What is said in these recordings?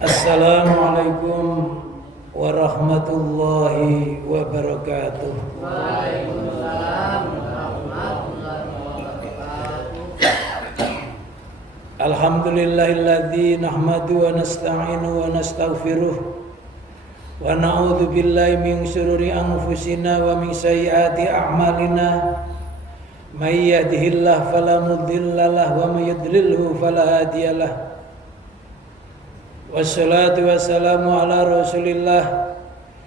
Assalamualaikum warahmatullahi wabarakatuh. Waalaikumsalam warahmatullahi wabarakatuh. Alhamdulillahilladzi nahmadu wa nasta'inu wa nastaghfiruh wa na'udzu billahi min syururi anfusina wa min sayyiati a'malina. May yahdihillahu fala mudhillalah wa may yudlilhu fala hadiyalah. Wassalatu wassalamu ala Rasulillah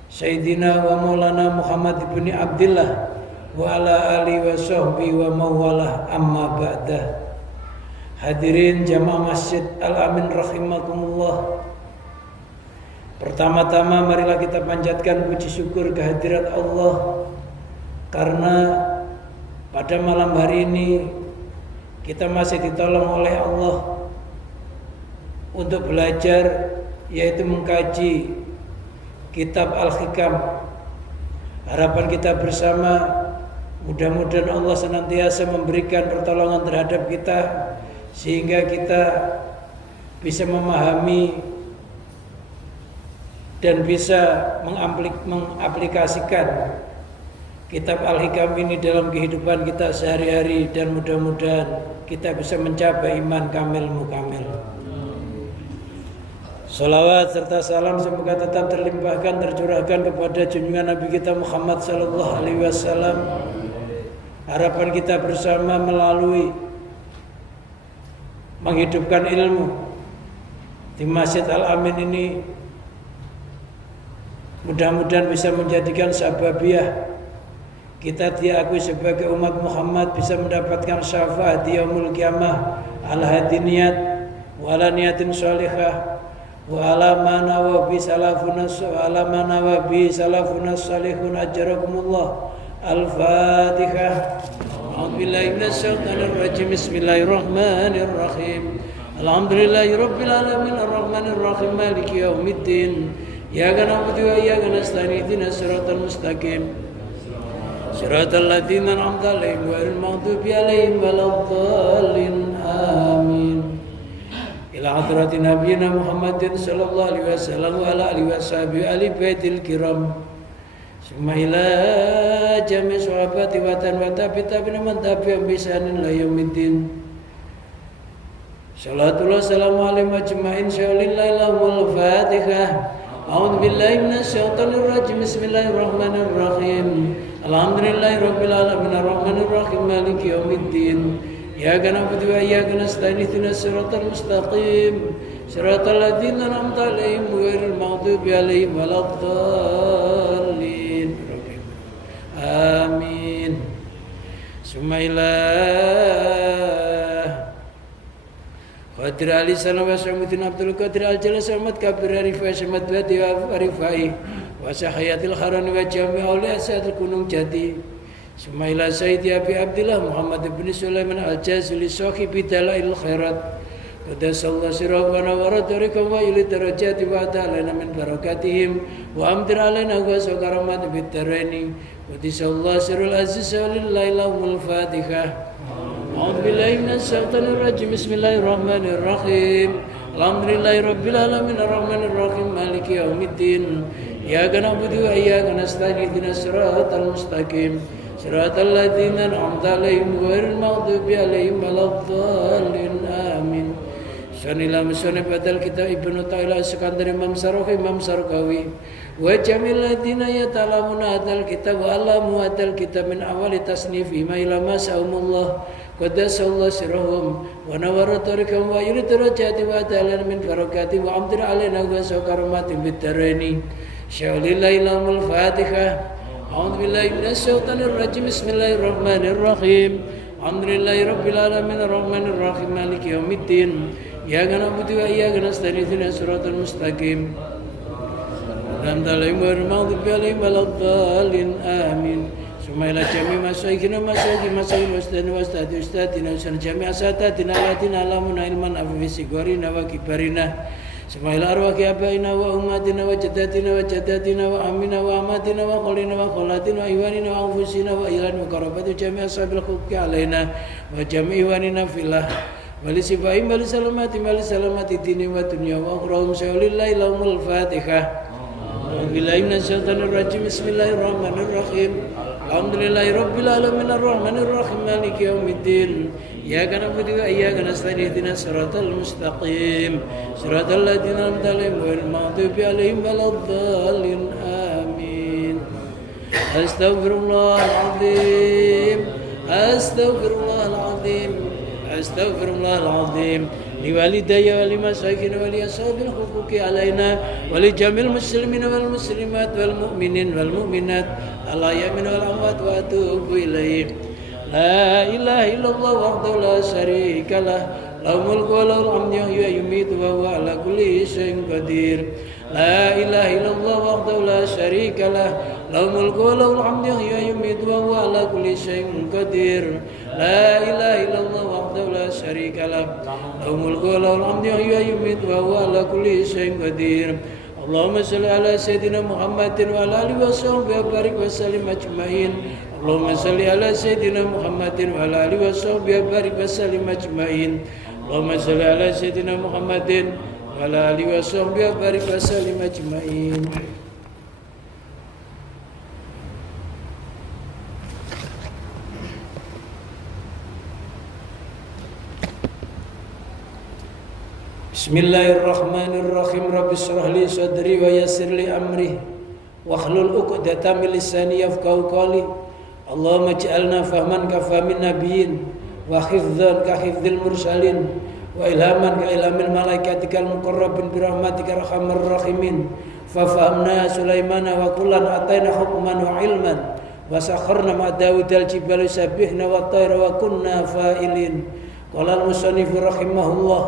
Sayyidina wa Maulana Muhammad ibn Abdillah wa ala alihi wa sahbihi wa mawalah, amma ba'dah. Hadirin jamaah Masjid Al-Amin rahimakumullah. Pertama-tama marilah kita panjatkan puji syukur kehadirat Allah, karena pada malam hari ini kita masih ditolong oleh Allah untuk belajar, yaitu mengkaji kitab Al-Hikam. Harapan kita bersama, mudah-mudahan Allah senantiasa memberikan pertolongan terhadap kita, sehingga kita bisa memahami dan bisa mengaplikasikan kitab Al-Hikam ini dalam kehidupan kita sehari-hari, dan mudah-mudahan kita bisa mencapai iman kamil mukamil. Salawat serta salam semoga tetap terlimpahkan, tercurahkan kepada junjungan Nabi kita Muhammad sallallahu alaihi wasallam. Harapan kita bersama melalui menghidupkan ilmu di Masjid Al-Amin ini, mudah-mudahan bisa menjadikan sababiyah kita diakui sebagai umat Muhammad bisa mendapatkan syafaat di yaumul qiyamah ala hadi niyat wa ala niyatin shalihah wa ala ma nawabi salafuna salihun ajrakumullah. Al-Fatihah. A'udzubillahi minasyaitonir rajim. Bismillahirrahmanirrahim. Alhamdulillahi rabbil alamin arrahmanir rahim maliki yaumiddin. Iyyaka na'budu wa iyyaka nasta'in ihdinas siratal mustaqim. Siratal ladzina an'amta 'alaihim ghairil maghdubi 'alaihim waladdallin. Amin. Ila hadrati nabiyina Muhammadin sallallahu alaihi wasallam wa ala alihi washabihi ali baitil kiram. Summa ila jami' sahabati wa tabi'in man tabi'ahum bi ihsanin ila yaumiddin. Salatullah salamu alaihi ajma'in syaulillahi lahumul Fatihah. A'udzu billahi minasyaitonir rajim. Bismillahirrahmanirrahim. Alhamdulillahi rabbil alamin arrahmanir rahim maliki yaumiddin. Iyyaka na'budu wa iyyaka nasta'in ihdinas siratal mustaqim. Siratal ladzina an'amta 'alaihim ghairil maghdubi 'alaihim waladdallin. Amin. Sumailah Qadir Ali salam wa Sa'muddin Abdul Qadir Al-Jalal Samad Kabir Arifai Samad Badi wa Arifai wa Sahayatil Harani wa Jami' Auliya Sayyidil Gunung Jati. Sumailah Sayyidi Abi Abdillah Muhammad ibn Sulaiman Al-Jazuli Sahibi Dalail Khairat. Qadasallahu sirrahu wa nawara tariqahu wa yuli darajati wa ta'alana min barakatihim wa amtir alaina wa sukaramat bid-daraini. Qadasallahu sirrul aziz walillahi lahumul Fatihah. A'udzu billahi minasyaitonir rajim. Bismillahirrahmanirrahim. Alhamdulillahi rabbil alamin arrahmanir rahim maliki yaumiddin. Iyyaka na'budu wa iyyaka nasta'in ihdinas siratal mustaqim. Siratal ladzina an'amta 'alaihim ghairil maghdubi 'alaihim waladdallin. Amin. Sanila musannif badal kitab Ibnu Ta'ala Iskandar Imam Sarokhi Imam Sarkawi wa jamil ladina yatalamuna hadal kitab wa alamu hadal kitab min awali tasnifi ma ila ma sa'umullah qadasallahu sirrahum wa nawara tariqahum wa yurid darajati wa ta'ala min barakati wa amtir alaina wa sukaratin bid-daraini. Syaulillahi lahumul Fatihah. A'udzu billahi minasyaitonir rajim. Bismillahirrahmanirrahim. Alhamdulillahi rabbil alamin arrahmanir rahim maliki yaumiddin. Iyyaka na'budu wa iyyaka nasta'in ihdinas siratal mustaqim. Ghairil maghdubi 'alaihim waladdallin. Amin. Summa ila jami' masyayikhina masyayikhina ustadina usan jami' asatatina latina lamuna ilman afi sigorina wa kibarina. Summa ila arwahi abaina wa ummatina wa jaddatina wa amina wa amatina wa khalina wa khalatina wa iwanina wa anfusina wa ilan wa qarabatu jami' ashabil huquqi alaina wa jami' iwanina fillah ولشفائهم ولسلامة الدين والدنيا وأخراهم لله لهم الفاتحة. أعوذ بالله من الشيطان الرجيم. بسم الله الرحمن الرحيم. الحمد لله رب العالمين الرحمن الرحيم مالك يوم الدين. إياك نعبد وإياك نستعين اهدنا الصراط المستقيم صراط الذين أنعمت عليهم غير المغضوب عليهم ولا الضالين آمين. أستغفر الله العظيم أستغفر الله العظيم أستغفر الله العظيم لوالدي ولمشايخنا ولأصحاب الحقوق علينا ولجميع المسلمين والمسلمات والمؤمنين والمؤمنات الأحياء منهم والأموات وأتوب إليه. لا إله إلا الله وحده لا شريك له له الملك وله الحمد يحيي ويميت وهو على كل شيء قدير. لا إله إلا الله وحده لا شريك له له الملك وله الحمد يحيي ويميت وهو على كل شيء قدير. لا إله إلا الله وحده لا شريك له له الملك وله الحمد يحيي ويميت وهو على كل شيء قدير. اللهم صل على سيدنا محمد وعلى آله وصحبه وبارك وسلم أجمعين. اللهم صل على سيدنا محمد وعلى آله وصحبه وبارك وسلم أجمعين. اللهم صل على سيدنا محمد وعلى آله وصحبه وبارك وسلم أجمعين. Bismillahirrahmanirrahim. Rabbi shrah li sadri wa yassir li amri wahlul 'uqdatam min lisani yafqahu qawli. Allahumma ij'alna fahman ka fahmin nabiyyin wa hifdzan ka hifdzil mursalin wa ilhaman ka ilhamil malaikatikal muqarrabin bi rahmatika arhamar rahimin. Fa fahamna Sulaimana wa kullan ataina hukman wa ilman wa sakharna ma Dawudal jibala yusabbihna wa tayra wa kunna fa'ilin. Qala al-musannifu rahimahullah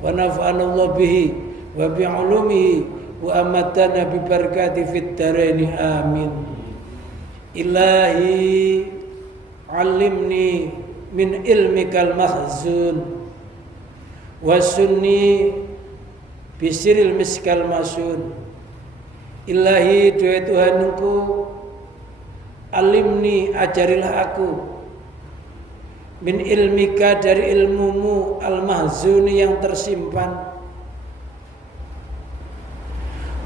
wa nafa'ana Allah bihi wa bi'ulumihi wa amatana bi barakati fit daraini amin. Ilahi alimni min ilmikal mahzun wa sunni bisiril miskal masun. Ilahi doa Tuhanku, alimni ajarilah aku min ilmika dari ilmumu al-mahzuni yang tersimpan,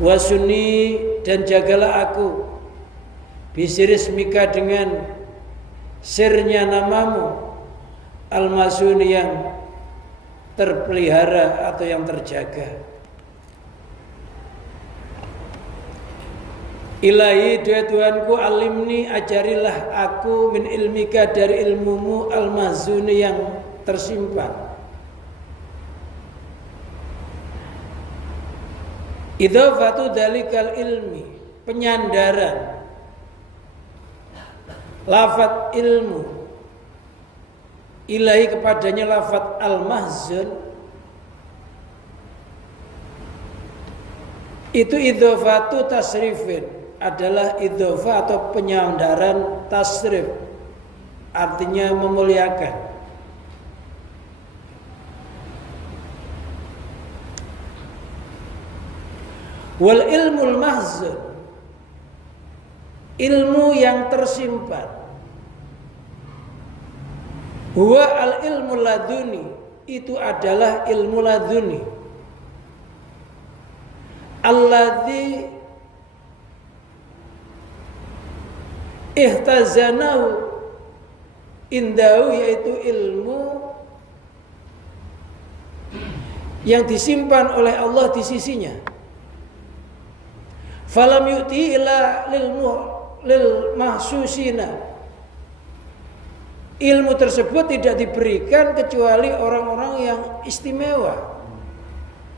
wasuni dan jagalah aku bisirismika dengan sirnya namamu al-mahzuni yang terpelihara atau yang terjaga. Ilahi doa Tuhanku, alimni ajarilah aku min ilmika dari ilmumu al-mahzuni yang tersimpan. Idhafatu dalikal ilmi, penyandaran lafadz ilmu ilahi kepadanya lafadz al-mahzun itu idhafatu tasrifin, adalah idhofah atau penyandaran tasrif, artinya memuliakan. Wal ilmul mahzun, ilmu yang tersimpan. Huwa al ilmu laduni, itu adalah ilmu laduni. Alladzi ihtazanahu indahu, yaitu ilmu yang disimpan oleh Allah di sisinya. Falam yu'ti ila lil mahsusina, ilmu tersebut tidak diberikan kecuali orang-orang yang istimewa,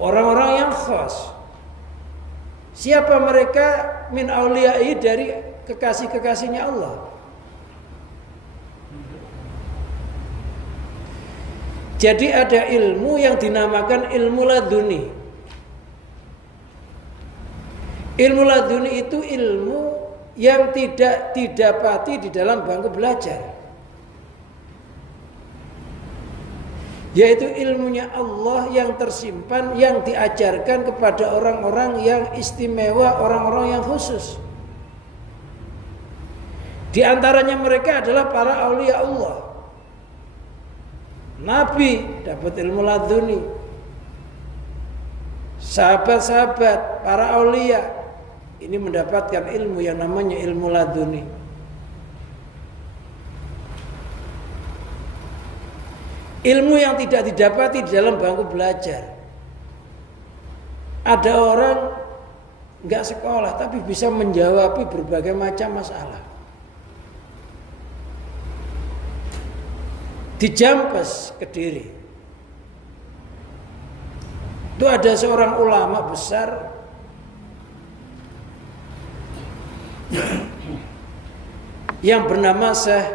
orang-orang yang khas. Siapa mereka? Min auliyai, dari kekasih-kekasihnya Allah. Jadi ada ilmu yang dinamakan ilmu laduni. Ilmu laduni itu ilmu yang tidak didapati di dalam bangku belajar, yaitu ilmunya Allah yang tersimpan, yang diajarkan kepada orang-orang yang istimewa, orang-orang yang khusus. Di antaranya mereka adalah para aulia Allah. Nabi dapat ilmu laduni. Sahabat-sahabat, para aulia ini mendapatkan ilmu yang namanya ilmu laduni. Ilmu yang tidak didapati di dalam bangku belajar. Ada orang nggak sekolah tapi bisa menjawab berbagai macam masalah. Di Jampes, Kediri, itu ada seorang ulama besar yang bernama Syekh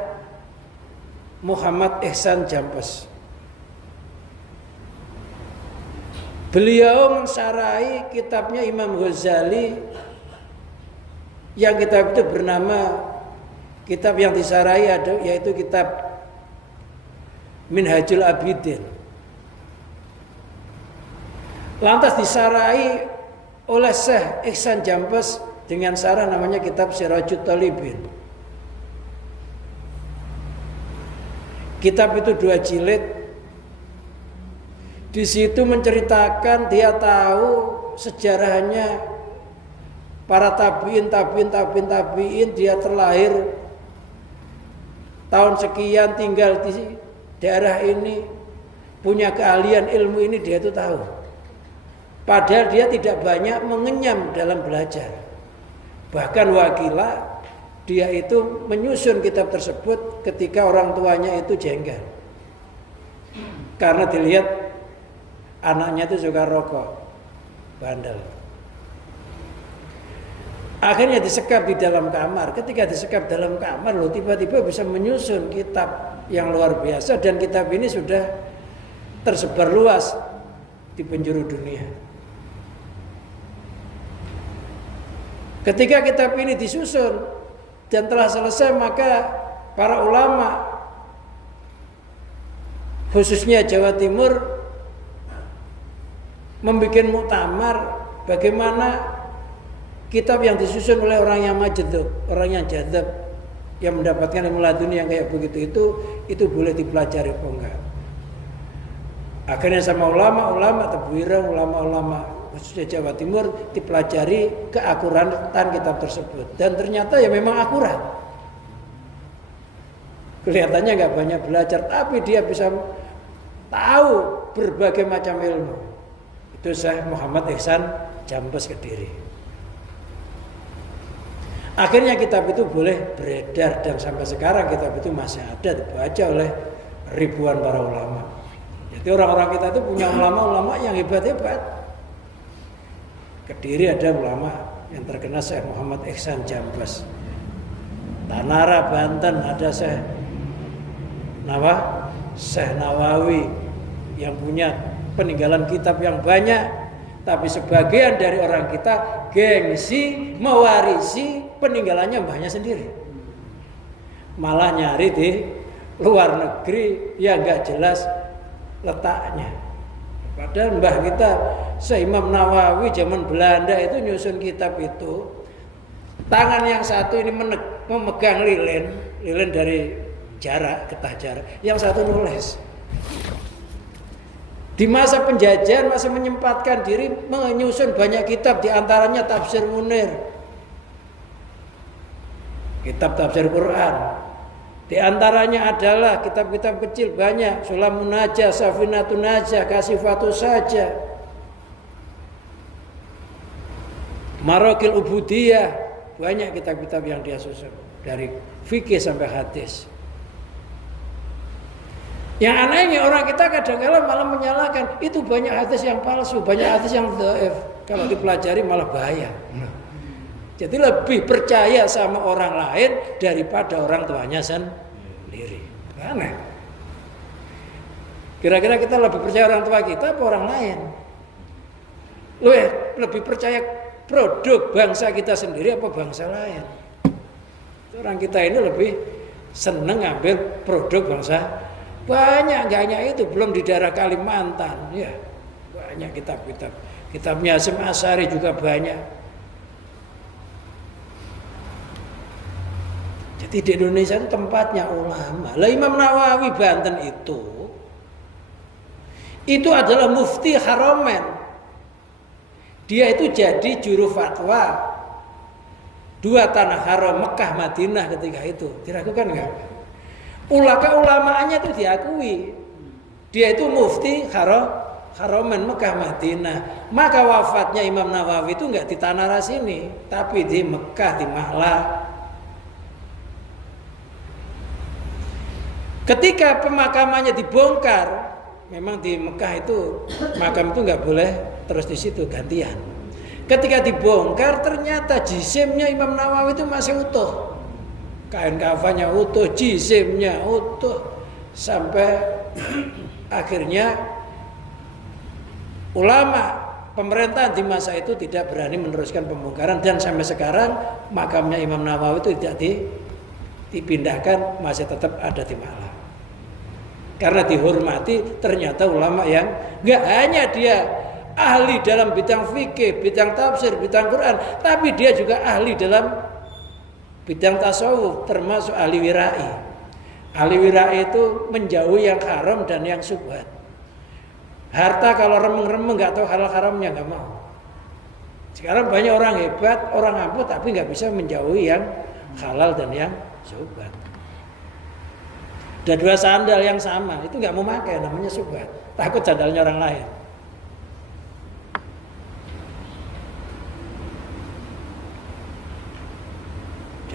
Muhammad Ihsan Jampes. Beliau mensyarahi kitabnya Imam Ghazali yang kitab itu bernama, kitab yang disyarahi yaitu kitab Minhajul Abidin. Lantas disyarahi oleh Syekh Ihsan Jampes dengan syarah namanya kitab Sirajut Talibin. Kitab itu 2 jilid. Di situ menceritakan dia tahu sejarahnya para tabiin, dia terlahir tahun sekian, tinggal di daerah ini, punya keahlian ilmu ini, dia itu tahu. Padahal dia tidak banyak mengenyam dalam belajar. Bahkan wakilah dia itu menyusun kitab tersebut ketika orang tuanya itu jengkel. Karena dilihat anaknya itu suka rokok, bandel. Akhirnya disekap di dalam kamar. Ketika disekap dalam kamar, loh tiba-tiba bisa menyusun kitab yang luar biasa, dan kitab ini sudah tersebar luas di penjuru dunia. Ketika kitab ini disusun dan telah selesai, maka para ulama khususnya Jawa Timur membuat muktamar bagaimana kitab yang disusun oleh orang yang majdub, orang yang jadab, yang mendapatkan ilmu laduni yang kayak begitu itu boleh dipelajari apa enggak. Akhirnya sama ulama-ulama Tebuireng, ulama-ulama khususnya Jawa Timur dipelajari keakuratan kitab tersebut, dan ternyata ya memang akurat. Kelihatannya nggak banyak belajar, tapi dia bisa tahu berbagai macam ilmu. Itu Syekh Muhammad Ihsan Jampes Kediri. Akhirnya kitab itu boleh beredar, dan sampai sekarang kitab itu masih ada dibaca oleh ribuan para ulama. Jadi orang-orang kita itu punya ulama-ulama yang hebat-hebat. Kediri ada ulama yang terkenal Syekh Muhammad Ihsan Jampes. Tanara Banten ada Syekh Nawawi yang punya peninggalan kitab yang banyak, tapi sebagian dari orang kita gengsi mewarisi peninggalannya mbahnya sendiri, malah nyari di luar negeri yang gak jelas letaknya. Padahal mbah kita Syekh Imam Nawawi zaman Belanda itu nyusun kitab itu, tangan yang satu ini memegang lilin dari jarak, getah jarak, yang satu nulis. Di masa penjajahan masih menyempatkan diri menyusun banyak kitab, diantaranya Tafsir Munir, kitab tafsir Quran. Di antaranya adalah kitab-kitab kecil banyak, Sulamun Najah, Safinatun Najah, Kasifatus Saja, Marokil Ubudiyah, banyak kitab-kitab yang dia susun dari fikih sampai hadis. Yang anehnya orang kita kadang-kadang malah menyalahkan, itu banyak hadis yang palsu, banyak hadis yang dhaif. Kalau dipelajari malah bahaya. Jadi lebih percaya sama orang lain daripada orang tuanya sendiri. Aneh. Kira-kira kita lebih percaya orang tua kita apa orang lain? Lebih percaya produk bangsa kita sendiri apa bangsa lain? Orang kita ini lebih seneng ngambil produk bangsa. Banyak, gak hanya itu, belum di daerah Kalimantan, ya banyak kitab-kitab. Kitabnya Hasyim Asy'ari juga banyak. Jadi di Indonesia itu tempatnya ulama. Lah Imam Nawawi Banten itu itu adalah mufti Haromen. Dia itu jadi juru fatwa 2 tanah haram Mekah Madinah ketika itu. Diragukan enggak? Ulamaannya itu diakui. Dia itu mufti Haromen Mekah Madinah. Maka wafatnya Imam Nawawi itu enggak di tanah sini, tapi di Mekah, di Mahlah. Ketika pemakamannya dibongkar, memang di Mekah itu makam itu enggak boleh terus di situ, gantian. Ketika dibongkar ternyata jisimnya Imam Nawawi itu masih utuh. Kain kafannya utuh, jisimnya utuh. Sampai akhirnya ulama pemerintahan di masa itu tidak berani meneruskan pembongkaran, dan sampai sekarang makamnya Imam Nawawi itu tidak dipindahkan, masih tetap ada di Malang. Karena dihormati, ternyata ulama yang enggak hanya dia ahli dalam bidang fikih, bidang tafsir, bidang Quran, tapi dia juga ahli dalam bidang tasawuf, termasuk ahli wirai. Ahli wirai itu menjauhi yang haram dan yang syubhat. Harta kalau remeng-remeng nggak tahu halal haramnya nggak mau. Sekarang banyak orang hebat, orang ampuh, tapi nggak bisa menjauhi yang halal dan yang syubhat. Ada 2 sandal yang sama, itu nggak mau pakai, namanya syubhat. Takut sandalnya orang lain.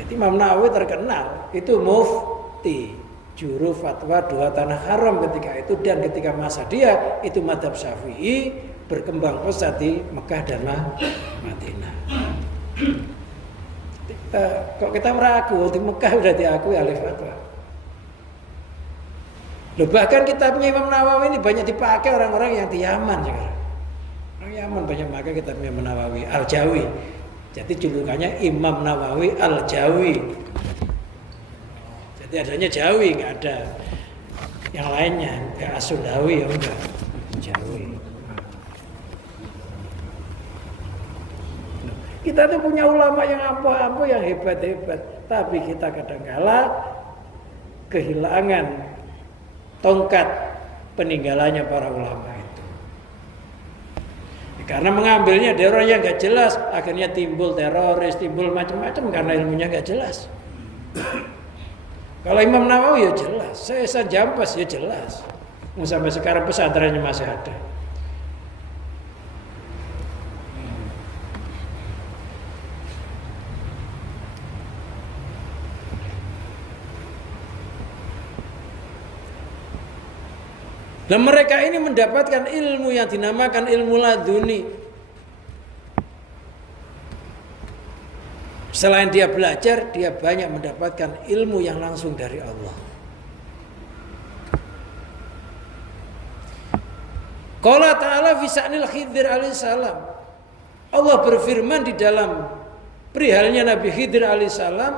Imam Nawawi terkenal itu mufti, juru fatwa 2 tanah haram ketika itu, dan ketika masa dia itu mazhab Syafi'i berkembang pesat di Mekah dan Madinah. Kok kita meragu, di Mekah sudah diakui ahli fatwa. Loh, bahkan kitabnya Imam Nawawi ini banyak dipakai orang-orang yang di Yaman sekarang. Orang Yaman banyak pakai kitabnya Imam Nawawi, Al-Jawi. Jadi julukannya Imam Nawawi Al-Jawi. Jadi adanya Jawi, nggak ada yang lainnya, nggak As-Sundawi, ya enggak, Jawi. Kita tuh punya ulama yang ampuh-ampuh, yang hebat-hebat, tapi kita kadang-kala kehilangan tongkat peninggalannya para ulama. Karena mengambilnya dari orang yang gak jelas, akhirnya timbul teroris, timbul macam-macam karena ilmunya gak jelas. Kalau Imam Nawawi ya jelas, saya Jampas ya jelas. Sampai sekarang pesantrennya masih ada. Dan mereka ini mendapatkan ilmu yang dinamakan ilmu laduni. Selain dia belajar, dia banyak mendapatkan ilmu yang langsung dari Allah. Qala ta'ala fi sa'nil Khidir alaihissalam. Allah berfirman di dalam perihalnya Nabi Khidir alaihissalam,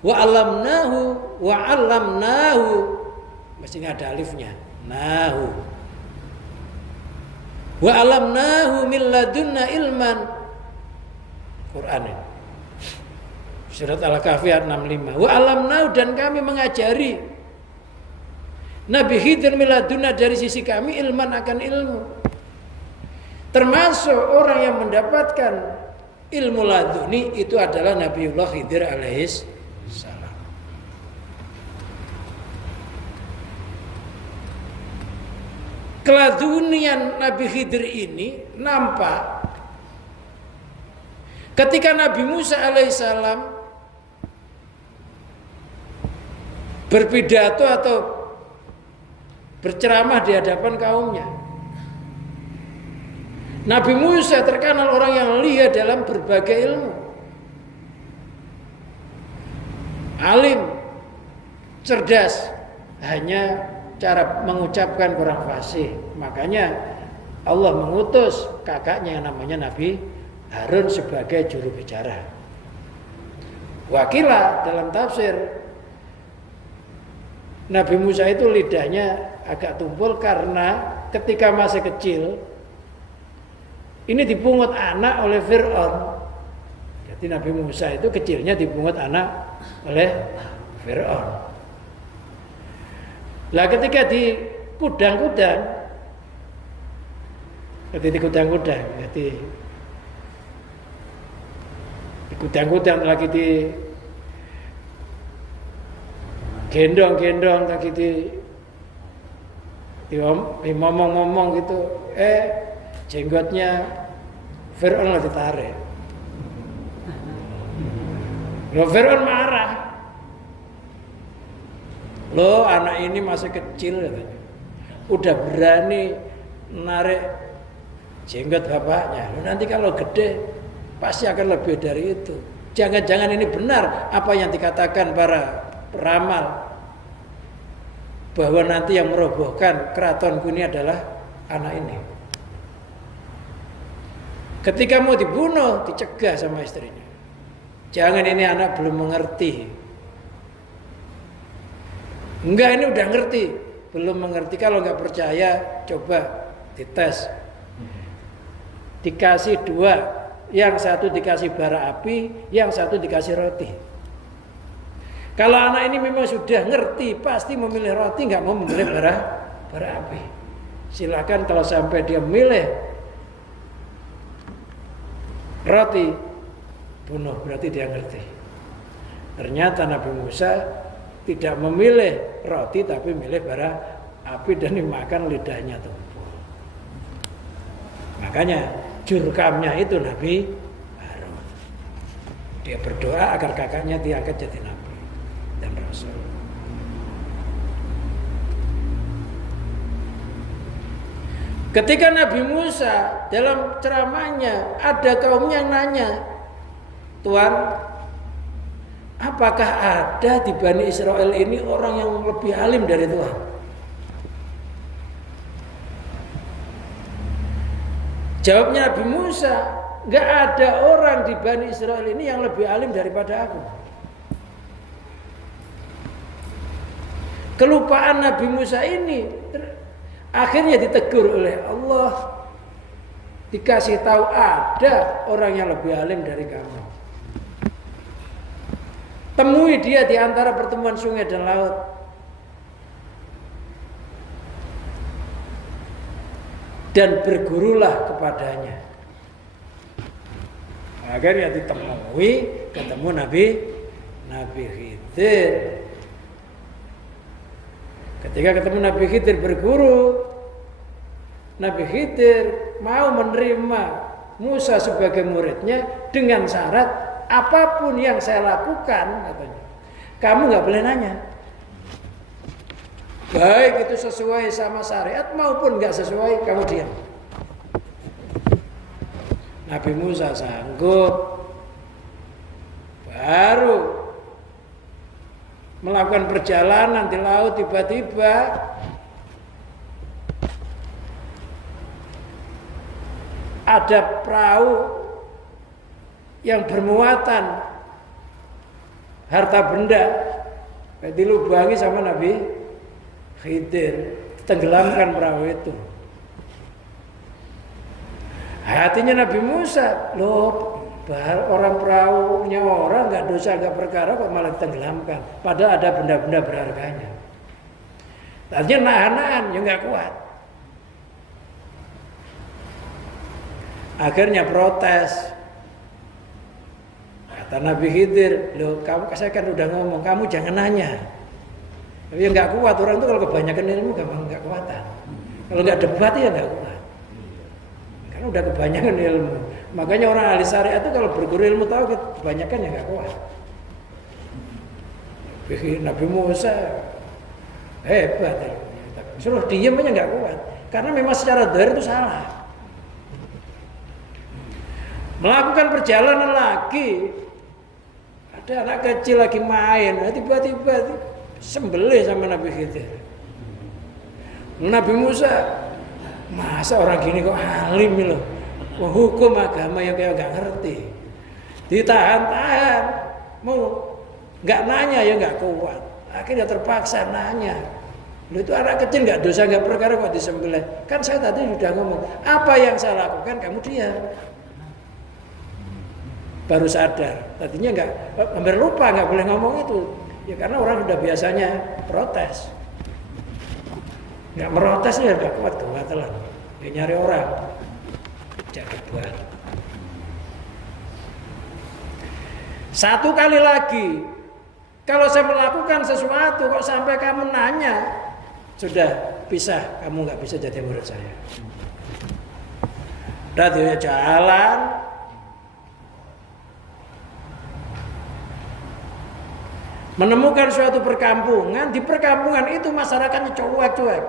wa alamnahu wa 'allamnahu. Mestinya ada alifnya. Nahu wa alamnahu min ladunna ilman. Quran ini surat Al-Kahfi ayat 65. Wa alamnahu, dan kami mengajari Nabi Khidir min ladunna, dari sisi kami, ilman akan ilmu. Termasuk orang yang mendapatkan ilmu laduni itu adalah Nabiullah Khidir alaihis. Keladunian Nabi Khidir ini nampak ketika Nabi Musa alaihissalam berpidato atau berceramah di hadapan kaumnya. Nabi Musa terkenal orang yang lihat dalam berbagai ilmu, alim, cerdas, hanya cara mengucapkan kurang fasih. Makanya Allah mengutus kakaknya yang namanya Nabi Harun sebagai juru bicara. Wakilah dalam tafsir, Nabi Musa itu lidahnya agak tumpul karena ketika masih kecil ini dipungut anak oleh Fir'aun. Jadi Nabi Musa itu kecilnya dipungut anak oleh Fir'aun. Lah ketika di kudang-kudang Jadi kudang-kudang, jadi kudang-kudang lagi di gendong-gendong lagi di ngomong-ngomong gitu, jenggotnya Fir'aun lah ditarik. Loh Fir'aun marah. Loh anak ini masih kecil katanya. Udah berani narik jenggot bapaknya. Loh, nanti kalau gede pasti akan lebih dari itu. Jangan-jangan ini benar apa yang dikatakan para peramal, bahwa nanti yang merobohkan keratonku ini adalah anak ini. Ketika mau dibunuh, dicegah sama istrinya. Jangan, ini anak belum mengerti. Enggak, ini udah ngerti. Belum mengerti. Kalau nggak percaya, coba dites. Dikasih 2. Yang satu dikasih bara api, yang satu dikasih roti. Kalau anak ini memang sudah ngerti, pasti memilih roti, nggak mau memilih bara api. Silakan kalau sampai dia milih roti, bunuh, berarti dia ngerti. Ternyata Nabi Musa tidak memilih roti, tapi milih bara api dan dimakan lidahnya tumpul. Makanya jurkamnya itu Nabi Harun. Dia berdoa agar kakaknya diangkat jadi Nabi dan Rasul. Ketika Nabi Musa dalam ceramahnya, ada kaumnya yang nanya, Tuhan, apakah ada di Bani Israel ini orang yang lebih alim dari Tuhan? Jawabnya Nabi Musa, gak ada orang di Bani Israel ini yang lebih alim daripada aku. Kelupaan Nabi Musa ini akhirnya ditegur oleh Allah. Dikasih tahu ada orang yang lebih alim dari kamu. Temui dia di antara pertemuan sungai dan laut. Dan bergurulah kepadanya. Akhirnya ditemui, ketemu Nabi Khidir. Ketika ketemu Nabi Khidir berguru, Nabi Khidir mau menerima Musa sebagai muridnya dengan syarat apapun yang saya lakukan, katanya, kamu nggak boleh nanya. Baik itu sesuai sama syariat maupun nggak sesuai, kamu diam. Nabi Musa sanggup. Baru melakukan perjalanan di laut, tiba-tiba ada perahu yang bermuatan harta benda dilubangi sama Nabi Khidir, tenggelamkan perahu itu. Hatinya Nabi Musa, loh, orang perahunya orang nggak dosa nggak perkara kok malah tenggelamkan, padahal ada benda-benda berharganya. Tadinya nahan-nahan, ya nggak kuat. Akhirnya protes. Kata Nabi Khidir, loh, saya kan udah ngomong, kamu jangan nanya. Tapi ya nggak kuat, orang itu kalau kebanyakan ilmu gampang nggak kuatan. Kalau nggak debat ya nggak kuat. Karena udah kebanyakan ilmu. Makanya orang ahli syariat itu kalau berguru ilmu tahu kebanyakan ya nggak kuat. Nabi Musa hebat, suruh diem aja nggak kuat. Karena memang secara dhahir itu salah. Melakukan perjalanan lagi, ada anak kecil lagi main, tiba-tiba sembelih sama Nabi Khidir. Nabi Musa, masa orang gini kok alim loh, hukum agama yang kayak nggak ngerti, ditahan-tahan, mau nggak nanya ya nggak kuat, akhirnya terpaksa nanya. Lu itu anak kecil nggak dosa nggak perkara kok disembelih. Kan saya tadi sudah ngomong, apa yang saya lakukan kamu diam. Baru sadar, tadinya nggak, hampir lupa nggak boleh ngomong itu. Ya karena orang sudah biasanya protes. Nggak merotes ya nggak kuat kewatelan. Dia nyari orang. tidak dibuat. Satu kali lagi, kalau saya melakukan sesuatu kok sampai kamu nanya, sudah pisah, kamu nggak bisa jadi murid saya. Udah dia jalan, menemukan suatu perkampungan. Di perkampungan itu masyarakatnya cuek-cuek.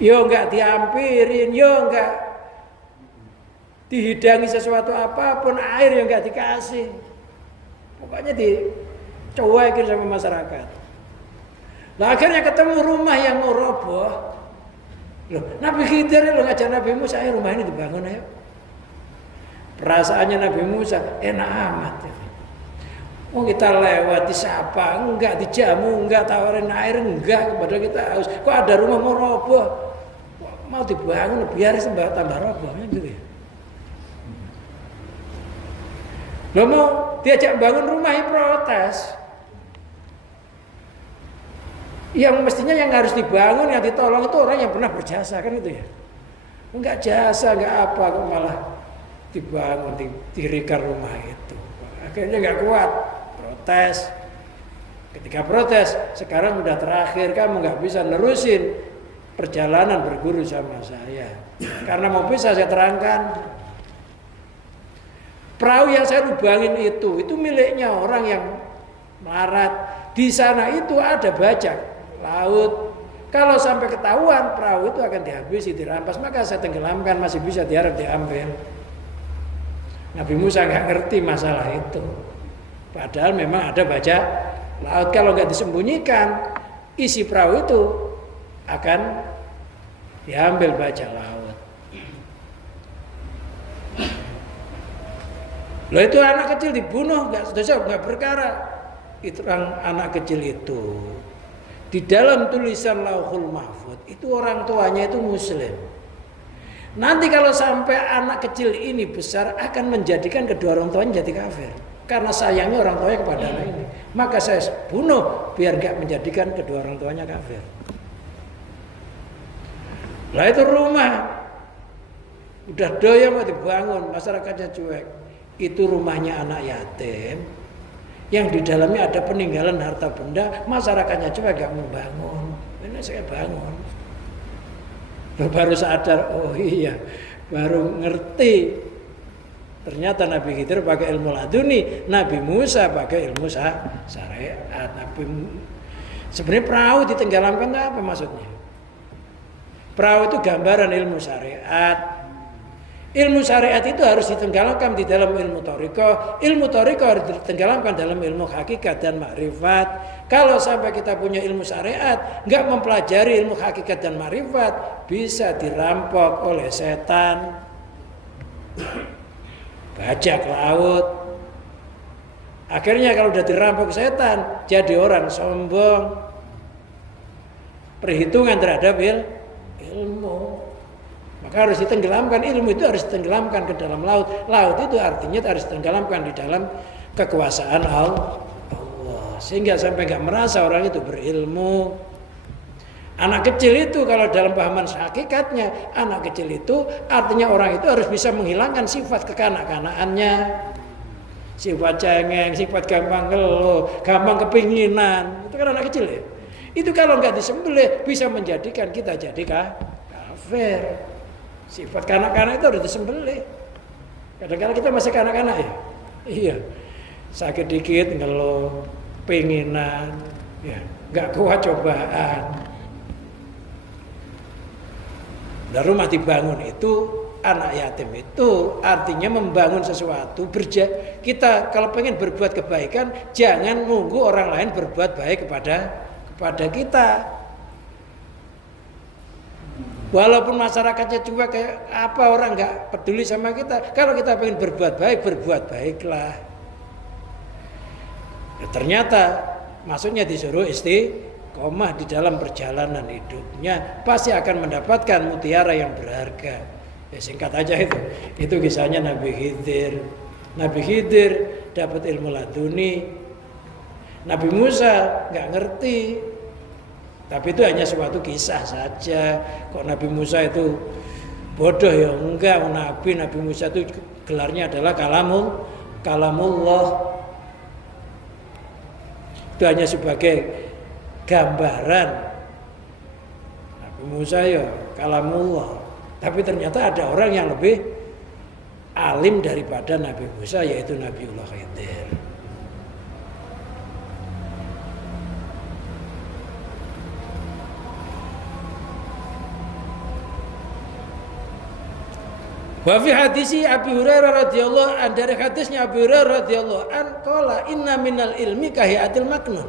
Yo nggak diampirin, yo nggak dihidangi sesuatu apapun, air yang nggak dikasih. Pokoknya dicuekin sama masyarakat. Nah, akhirnya ketemu rumah yang mau roboh. Loh, Nabi Khidir lo ngajak Nabi Musa, ayo rumah ini dibangun ayo. Perasaannya Nabi Musa enak amat. Oh kita lewat disapa, enggak dijamu, enggak tawarin air, enggak, padahal kita haus. Kok ada rumah mau roboh, mau dibangun, biar tambah roboh, gitu ya. Lo mau diajak bangun rumah, protes. Yang mestinya yang harus dibangun, yang ditolong itu orang yang pernah berjasa, kan gitu ya. Enggak jasa, enggak apa, kok malah dibangun, didirikan rumah itu. Akhirnya enggak kuat, protes. Ketika protes, sekarang udah terakhir, kamu enggak bisa nerusin perjalanan berguru sama saya. Karena mau bisa saya terangkan. Perahu yang saya lubangin itu miliknya orang yang melarat. Di sana itu ada bajak laut. Kalau sampai ketahuan perahu itu akan dihabisi, dirampas, maka saya tenggelamkan, masih bisa diharap diambil. Nabi Musa nggak ngerti masalah itu. Padahal memang ada bajak laut. Kalau nggak disembunyikan, isi perahu itu akan diambil bajak laut. Loh itu anak kecil dibunuh, nggak perkara. Itu anak kecil itu di dalam tulisan Lauhul Mahfuz itu orang tuanya itu muslim. Nanti kalau sampai anak kecil ini besar akan menjadikan kedua orang tuanya jadi kafir karena sayangnya orang tuanya kepada anak ini. Maka saya bunuh biar nggak menjadikan kedua orang tuanya kafir. Lah itu rumah udah doya mau dibangun, masyarakatnya cuek. Itu rumahnya anak yatim yang di dalamnya ada peninggalan harta benda, masyarakatnya coba gak mau bangun. Ini saya bangun. Baru sadar, oh iya, baru ngerti. Ternyata Nabi Khidir pakai ilmu laduni, Nabi Musa pakai ilmu syariat. Sebenarnya perahu ditenggelamkan apa maksudnya? Perahu itu gambaran ilmu syariat. Ilmu syariat itu harus ditenggelamkan di dalam ilmu thariqah. Ilmu thariqah harus ditenggelamkan dalam ilmu hakikat dan makrifat. Kalau sampai kita punya ilmu syariat, nggak mempelajari ilmu hakikat dan makrifat, bisa dirampok oleh setan, bajak laut. Akhirnya kalau udah dirampok setan, jadi orang sombong. Perhitungan terhadap ilmu. Maka harus ditenggelamkan, ilmu itu harus ditenggelamkan ke dalam laut. Laut itu artinya harus ditenggelamkan di dalam kekuasaan Allah. Sehingga sampai nggak merasa orang itu berilmu. Anak kecil itu kalau dalam pahaman hakikatnya, anak kecil itu artinya orang itu harus bisa menghilangkan sifat kekanak-kanakannya. Sifat cengeng, sifat gampang geluh, gampang kepinginan. Itu kan anak kecil ya. Itu kalau nggak disembelih bisa menjadikan kita jadi kafir. Sifat kanak-kanak itu harus disembelih. Kadang-kadang kita masih kanak-kanak ya. Iya. Sakit dikit ngeluh, penginan, ya, enggak kuat cobaan. Dan rumah dibangun itu anak yatim itu artinya membangun sesuatu. Kita kalau pengen berbuat kebaikan jangan nunggu orang lain berbuat baik kepada kita. Walaupun masyarakatnya juga kayak apa orang nggak peduli sama kita, kalau kita pengen berbuat baiklah. Ya, ternyata maksudnya disuruh istiqomah di dalam perjalanan hidupnya, pasti akan mendapatkan mutiara yang berharga. Ya, singkat aja itu kisahnya Nabi Khidir. Nabi Khidir dapat ilmu laduni, Nabi Musa nggak ngerti. Tapi itu hanya suatu kisah saja. Kok Nabi Musa itu Bodoh ya enggak, Nabi Musa itu gelarnya adalah kalamullah. Itu hanya sebagai gambaran. Nabi Musa ya kalamullah. Tapi ternyata ada orang yang lebih alim daripada Nabi Musa, yaitu Nabiullah Khidir. Wa fi hadisi Abi Hurairah radhiyallahu an, dari hadisnya Abi Hurairah radhiyallahu an, qala inna minal ilmi kahiatil maknun.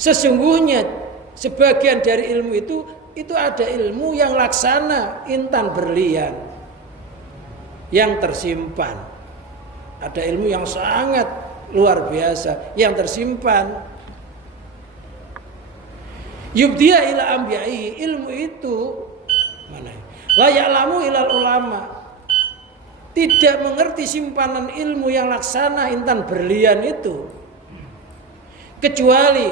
Sesungguhnya sebagian dari ilmu itu ada ilmu yang laksana intan berlian yang tersimpan. Ada ilmu yang sangat luar biasa yang tersimpan. Yubdiya ila anbiya'i, ilmu itu mana? La ya'lamu ilal ulama. Tidak mengerti simpanan ilmu yang laksana intan berlian itu kecuali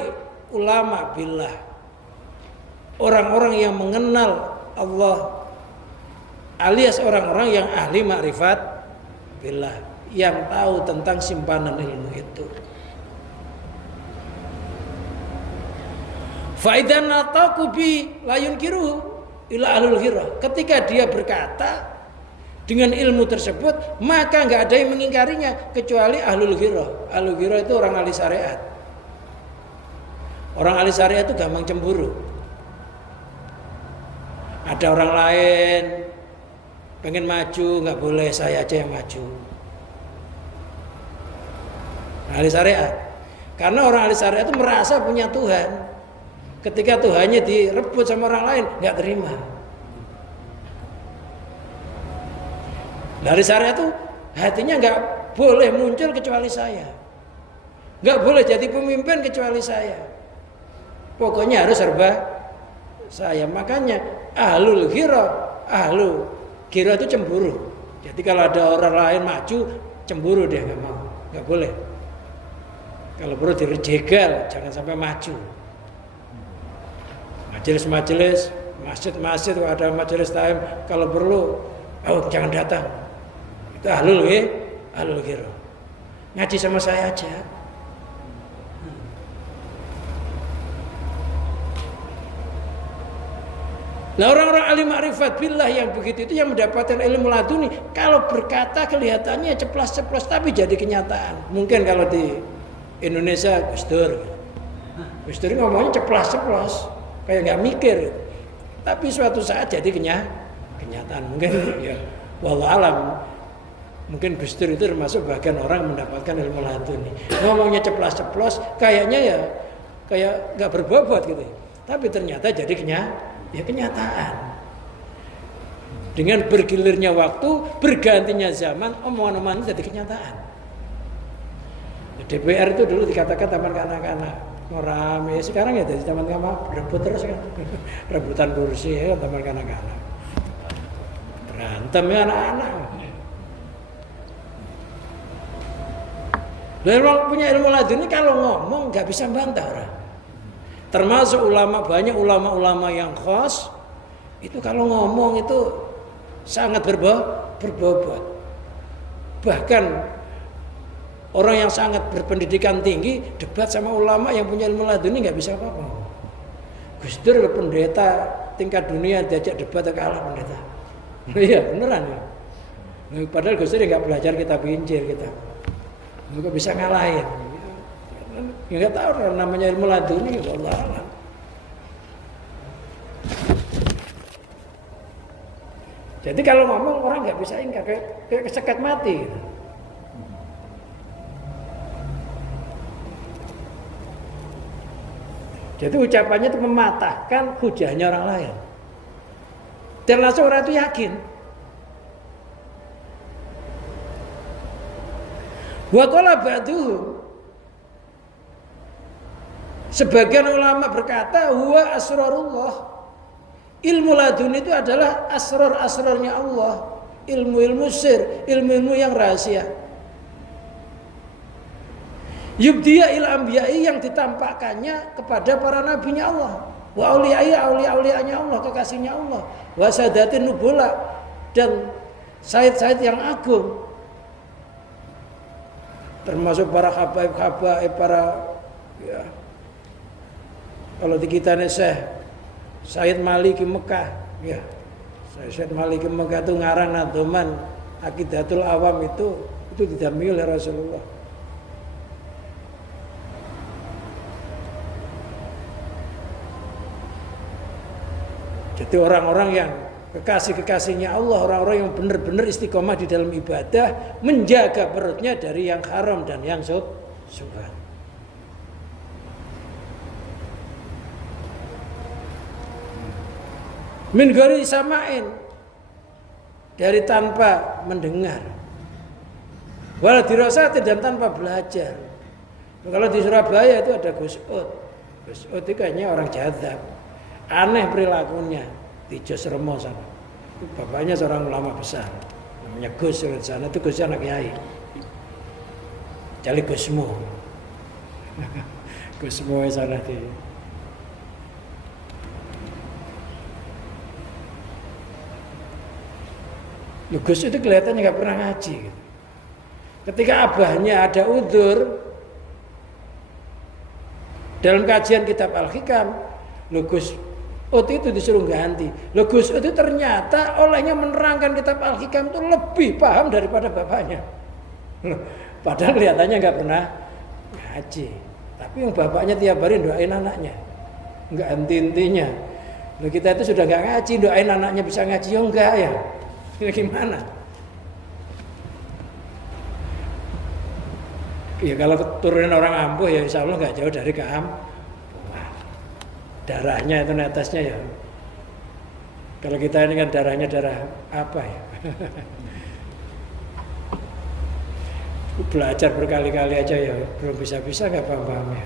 ulama billah, orang-orang yang mengenal Allah, alias orang-orang yang ahli makrifat billah, yang tahu tentang simpanan ilmu itu. Fa idzan nataqu bi la yunkiruhu ila ahlul ghirah. Ketika dia berkata dengan ilmu tersebut, maka nggak ada yang mengingkarinya kecuali ahlul ghirah. Ahlul ghirah itu orang ahli syariat. Orang ahli syariat itu gampang cemburu. Ada orang lain pengen maju, nggak boleh, saya aja yang maju. Ahli syariat. Karena orang ahli syariat itu merasa punya Tuhan. Ketika Tuhannya direbut sama orang lain, nggak terima. Dari syariat itu hatinya nggak boleh muncul kecuali saya, nggak boleh jadi pemimpin kecuali saya. Pokoknya harus serba saya. Makanya ahlu ghirah itu cemburu. Jadi kalau ada orang lain maju, cemburu dia, nggak mau, nggak boleh. Kalau perlu dijegal, jangan sampai maju. Majelis-majelis, masjid-masjid, kalau ada majelis taim, kalau perlu, jangan datang. Itu ahlul ghirah. Ngaji sama saya aja. Nah, orang-orang alim ma'rifat billah yang begitu itu yang mendapatkan ilmu laduni, kalau berkata kelihatannya ceplas-ceplos tapi jadi kenyataan. Mungkin kalau di Indonesia Gus Dur ngomongnya ceplas-ceplos, kayak nggak mikir, tapi suatu saat jadi kenyataan. Mungkin ya wallahu alam, mungkin Gus Dur itu termasuk bagian orang mendapatkan ilmu laduni. Ngomongnya ceplas-ceplos, kayaknya ya kayak nggak berbobot gitu, tapi ternyata jadi kenyataan. Dengan bergilirnya waktu, bergantinya zaman, omongan-omongan jadi kenyataan. DPR itu dulu dikatakan taman kanak-kanak, rame, sekarang ya jadi taman kanak, berebut terus kan, rebutan kursi ya, taman kanak-kanak, berantem ya anak-anak. Dan orang punya ilmu laduni kalau ngomong nggak bisa bantah orang. Termasuk ulama, banyak ulama-ulama yang khos itu kalau ngomong itu sangat berbobot. Bahkan orang yang sangat berpendidikan tinggi debat sama ulama yang punya ilmu laduni nggak bisa apa-apa. Gus Dur pendeta tingkat dunia diajak debat kalah pendeta. Iya beneran ya. Padahal Gus Dur nggak belajar kitab Injil kita, nggak bisa ngalahin. Ya nggak tahu orang namanya ilmu laduni, wallahu a'lam. Jadi kalau ngomong orang nggak bisa ingkar, kayak kesekat mati. Gitu. Jadi ucapannya itu mematahkan hujahnya orang lain. Dan langsung orang itu yakin. Wa qala ba'duhum, sebagian ulama berkata huwa asrarullah. Ilmu laduni itu adalah asrar-asrarnya Allah, ilmu-ilmu sir, ilmu-ilmu yang rahasia. Yubdiya il anbiya'i, yang ditampakkannya kepada para nabinya Allah. Wa aulianya Allah, kekasihnya Allah. Wa sadatin nubula, dan sayyid-sayyid yang agung. Termasuk para habaib, para ya, kalau di kita nih Sayyid Maliki Mekah, ya Sayyid Maliki Mekah itu ngarang nadoman Aqidatul Awam itu didampingi oleh Rasulullah. Jadi orang-orang yang kekasih-kekasihnya Allah, orang-orang yang benar-benar istiqomah di dalam ibadah, menjaga perutnya dari yang haram dan yang syubhat. Min ghairi sama'in, dari tanpa mendengar. Wala dirasati, dan tanpa belajar. Kalau di Surabaya itu ada Gus Ud. Gus Ud itu kayaknya orang jadab. Aneh perilakunya di Jos Remo sana. Bapaknya seorang ulama besar, namanya Gus di sana, itu Gus anak kiai. Cali Gusmo. Gusmo di sana di. Gus itu kelihatannya nggak pernah ngaji. Gitu. Ketika abahnya ada udzur dalam kajian kitab Al-Hikam, Gus Ud itu disuruh ganti. Gus Ud itu ternyata olehnya menerangkan kitab Al-Hikam itu lebih paham daripada bapaknya. Padahal kelihatannya nggak pernah ngaji. Tapi yang bapaknya tiap hari doain anaknya, nggak henti-hentinya. Kita itu sudah nggak ngaji, doain anaknya bisa ngaji, ya enggak ya. Ini gimana? Ya kalau keturunan orang ampuh ya insya Allah nggak jauh dari darahnya itu netesnya ya. Kalau kita ini kan darahnya darah apa ya? Belajar berkali-kali aja ya belum bisa nggak paham ya.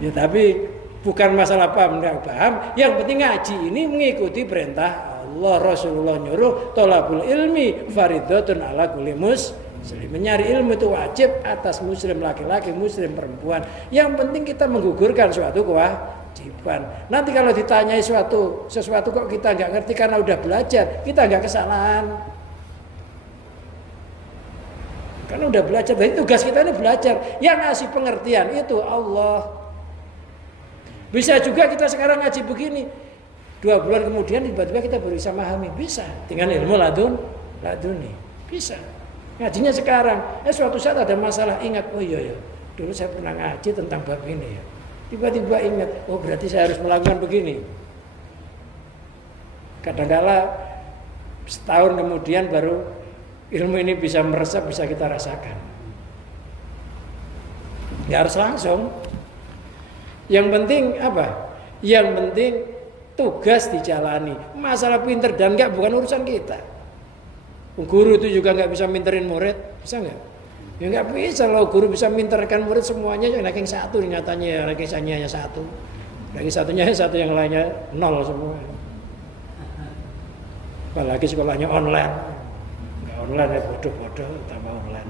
Ya tapi bukan masalah paham nggak paham. Yang penting ngaji ini mengikuti perintah Allah, Rasulullah nyuruh tolabul ilmi faridatun ala kulli muslim. Mencari ilmu itu wajib atas muslim laki-laki, muslim perempuan. Yang penting kita menggugurkan suatu kewajiban. Nanti kalau ditanyai sesuatu kok kita nggak ngerti karena udah belajar, kita nggak kesalahan. Karena udah belajar, jadi tugas kita ini belajar. Yang ngasih pengertian itu Allah. Bisa juga kita sekarang ngaji begini, 2 bulan kemudian tiba-tiba kita baru bisa memahami. Bisa dengan ilmu laduni. Bisa. Ngajinya sekarang, suatu saat ada masalah ingat, oh iya ya, dulu saya pernah ngaji tentang bab ini ya. Tiba-tiba ingat, oh berarti saya harus melakukan begini. Kadang-kala setahun kemudian baru ilmu ini bisa meresap, bisa kita rasakan. Ya harus langsung. Yang penting apa? Yang penting tugas dijalani. Masalah pinter dan enggak bukan urusan kita. Guru itu juga nggak bisa minterin murid, bisa nggak? Ya nggak bisa. Kalau guru bisa minterkan murid semuanya, yang ranking 1 nyatanya ya ranking hanya 1, ranking satunya 1, yang lainnya 0 semua. Apalagi sekolahnya online, nggak online ya bodoh tambah online.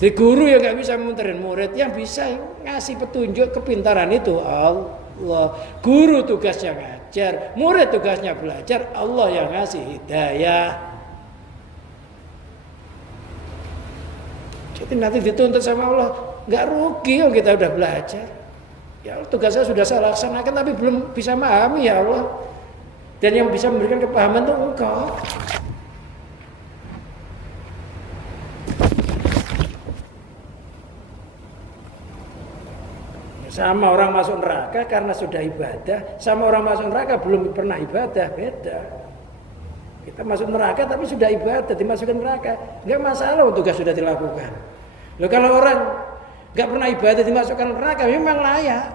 Jadi guru yang nggak bisa minterin murid, yang bisa ngasih petunjuk kepintaran itu Allah. Guru tugasnya ngajar, murid tugasnya belajar, Allah yang ngasih hidayah. Jadi nanti dituntut sama Allah, nggak rugi kalau kita udah belajar. Ya Allah, tugasnya sudah saya laksanakan tapi belum bisa memahami ya Allah. Dan yang bisa memberikan kepahaman itu Engkau. Sama orang masuk neraka karena sudah ibadah, sama orang masuk neraka belum pernah ibadah, beda. Kita masuk neraka tapi sudah ibadah, dimasukkan neraka, nggak masalah, tugas sudah dilakukan. Loh kalau orang nggak pernah ibadah dimasukkan neraka, memang layak.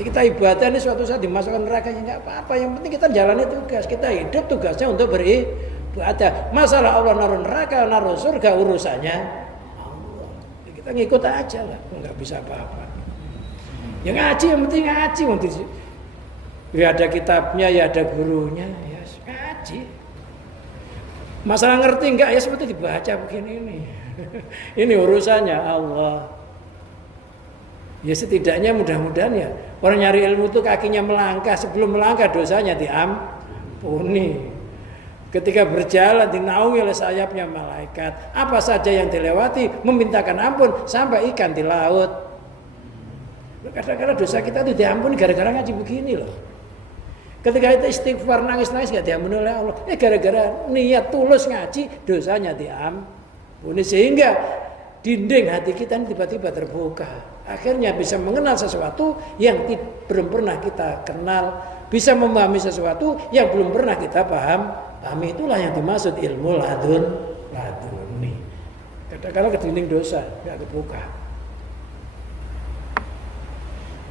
Jadi kita ibadah ini suatu saat dimasukkan neraka, ya nggak apa-apa. Yang penting kita jalani tugas, kita hidup tugasnya untuk beribadah. Masalah Allah naruh neraka, naruh surga urusannya. Kita ngikut aja lah, nggak bisa apa-apa. Yang ngaji yang penting ngaji, ya ada kitabnya, ya ada gurunya, ya ngaji. Masalah ngerti enggak ya seperti dibaca begini ini. Ini urusannya Allah. Ya setidaknya mudah-mudahan ya orang nyari ilmu itu kakinya melangkah, sebelum melangkah dosanya diampuni. Ketika berjalan dinaungi oleh sayapnya malaikat, apa saja yang dilewati memintakan ampun sampai ikan di laut. Kadang-kadang dosa kita itu diampuni gara-gara ngaji begini loh. Ketika itu istighfar nangis-nangis gak diampuni oleh Allah. Gara-gara niat tulus ngaji dosanya diampuni, sehingga dinding hati kita ini tiba-tiba terbuka. Akhirnya bisa mengenal sesuatu yang belum pernah kita kenal, bisa memahami sesuatu yang belum pernah kita pahami. Itulah yang dimaksud ilmu laduni. Kadang-kadang ke dinding dosa gak kebuka.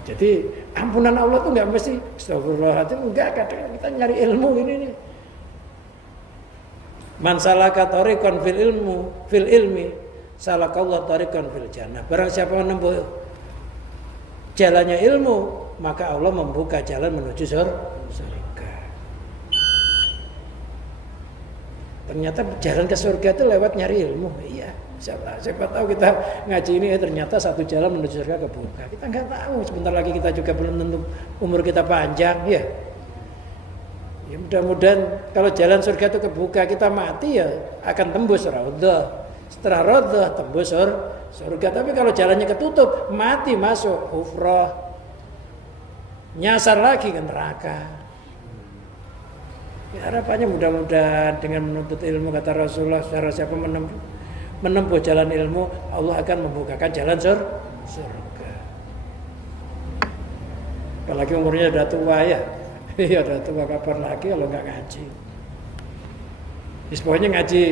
Jadi ampunan Allah itu nggak mesti astagfirullahaladzim, enggak, kadang kita nyari ilmu ini nih. Man salaka tariqan fil ilmi salakallahu tariqan fil jannah. Barang siapa menempuh jalannya ilmu, maka Allah membuka jalan menuju surga. Ternyata jalan ke surga itu lewat nyari ilmu. Iya. Siapa tahu kita ngaji ini ternyata satu jalan menuju surga kebuka. Kita nggak tahu, sebentar lagi kita juga belum tentu umur kita panjang ya. Ya mudah-mudahan kalau jalan surga itu kebuka, kita mati ya akan tembus raudhah. Setelah raudhah tembus surga. Tapi kalau jalannya ketutup, mati masuk hufrah, nyasar lagi ke neraka. Ya, harapannya mudah-mudahan dengan menuntut ilmu, kata Rasulullah, secara siapa menempuh jalan ilmu, Allah akan membukakan jalan surga. Apalagi umurnya udah tua ya. Ya udah tua, kapan lagi kalau nggak ngaji. Pokoknya ngaji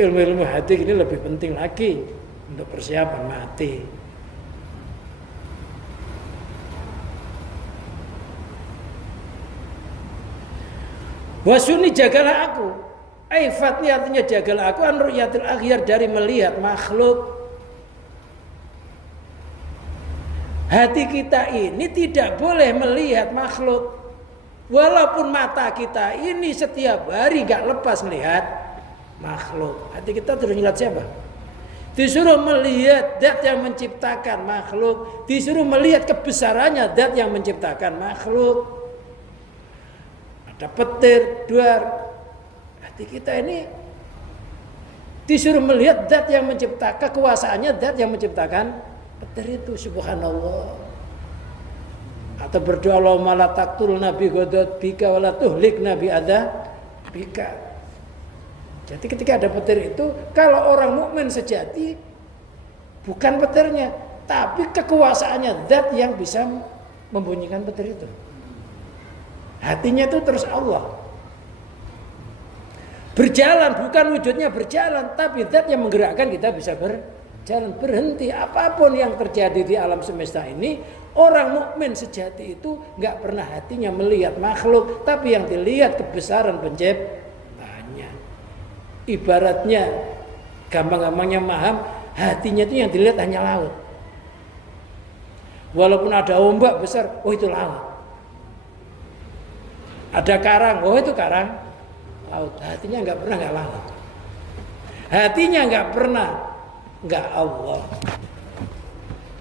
ilmu-ilmu hati ini lebih penting lagi untuk persiapan mati. Wasuni jagalah aku. Aifatni artinya jagalah aku an ru'yatil akhyar, dari melihat makhluk. Hati kita ini tidak boleh melihat makhluk. Walaupun mata kita ini setiap hari gak lepas melihat makhluk. Hati kita terus melihat siapa? Disuruh melihat zat yang menciptakan makhluk. Disuruh melihat kebesarannya zat yang menciptakan makhluk. Ada petir, duar. Hati kita ini disuruh melihat zat yang menciptakan, kekuasaannya zat yang menciptakan petir itu, subhanallah. Atau berdoa Allahumma la taqtul nabi godot bika wala tuhlik nabi ada bika. Jadi ketika ada petir itu, kalau orang mukmin sejati bukan petirnya, tapi kekuasaannya zat yang bisa membunyikan petir itu. Hatinya itu terus Allah. Berjalan, bukan wujudnya berjalan, tapi zat yang menggerakkan kita bisa berjalan, berhenti. Apapun yang terjadi di alam semesta ini, orang mukmin sejati itu nggak pernah hatinya melihat makhluk, tapi yang dilihat kebesaran penciptanya. Ibaratnya, gampang-gampangnya paham, hatinya itu yang dilihat hanya laut. Walaupun ada ombak besar, oh itu laut. Ada karang, oh itu karang. Laut. Hatinya nggak pernah nggak laut. Hatinya nggak pernah nggak Allah.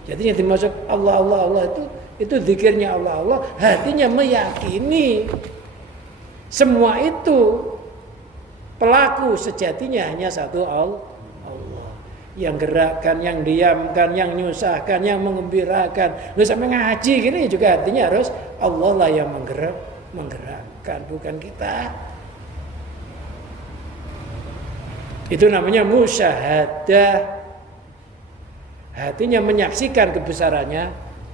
Jadi yang dimaksud Allah itu zikirnya Allah. Hatinya meyakini semua itu pelaku sejatinya hanya satu Allah. Yang gerakkan, yang diamkan, yang nyusahkan, yang mengembirakan. Lu sampai ngaji gini juga artinya harus Allah lah yang menggerakkan, bukan kita. Itu namanya musyahadah. Hatinya menyaksikan kebesarannya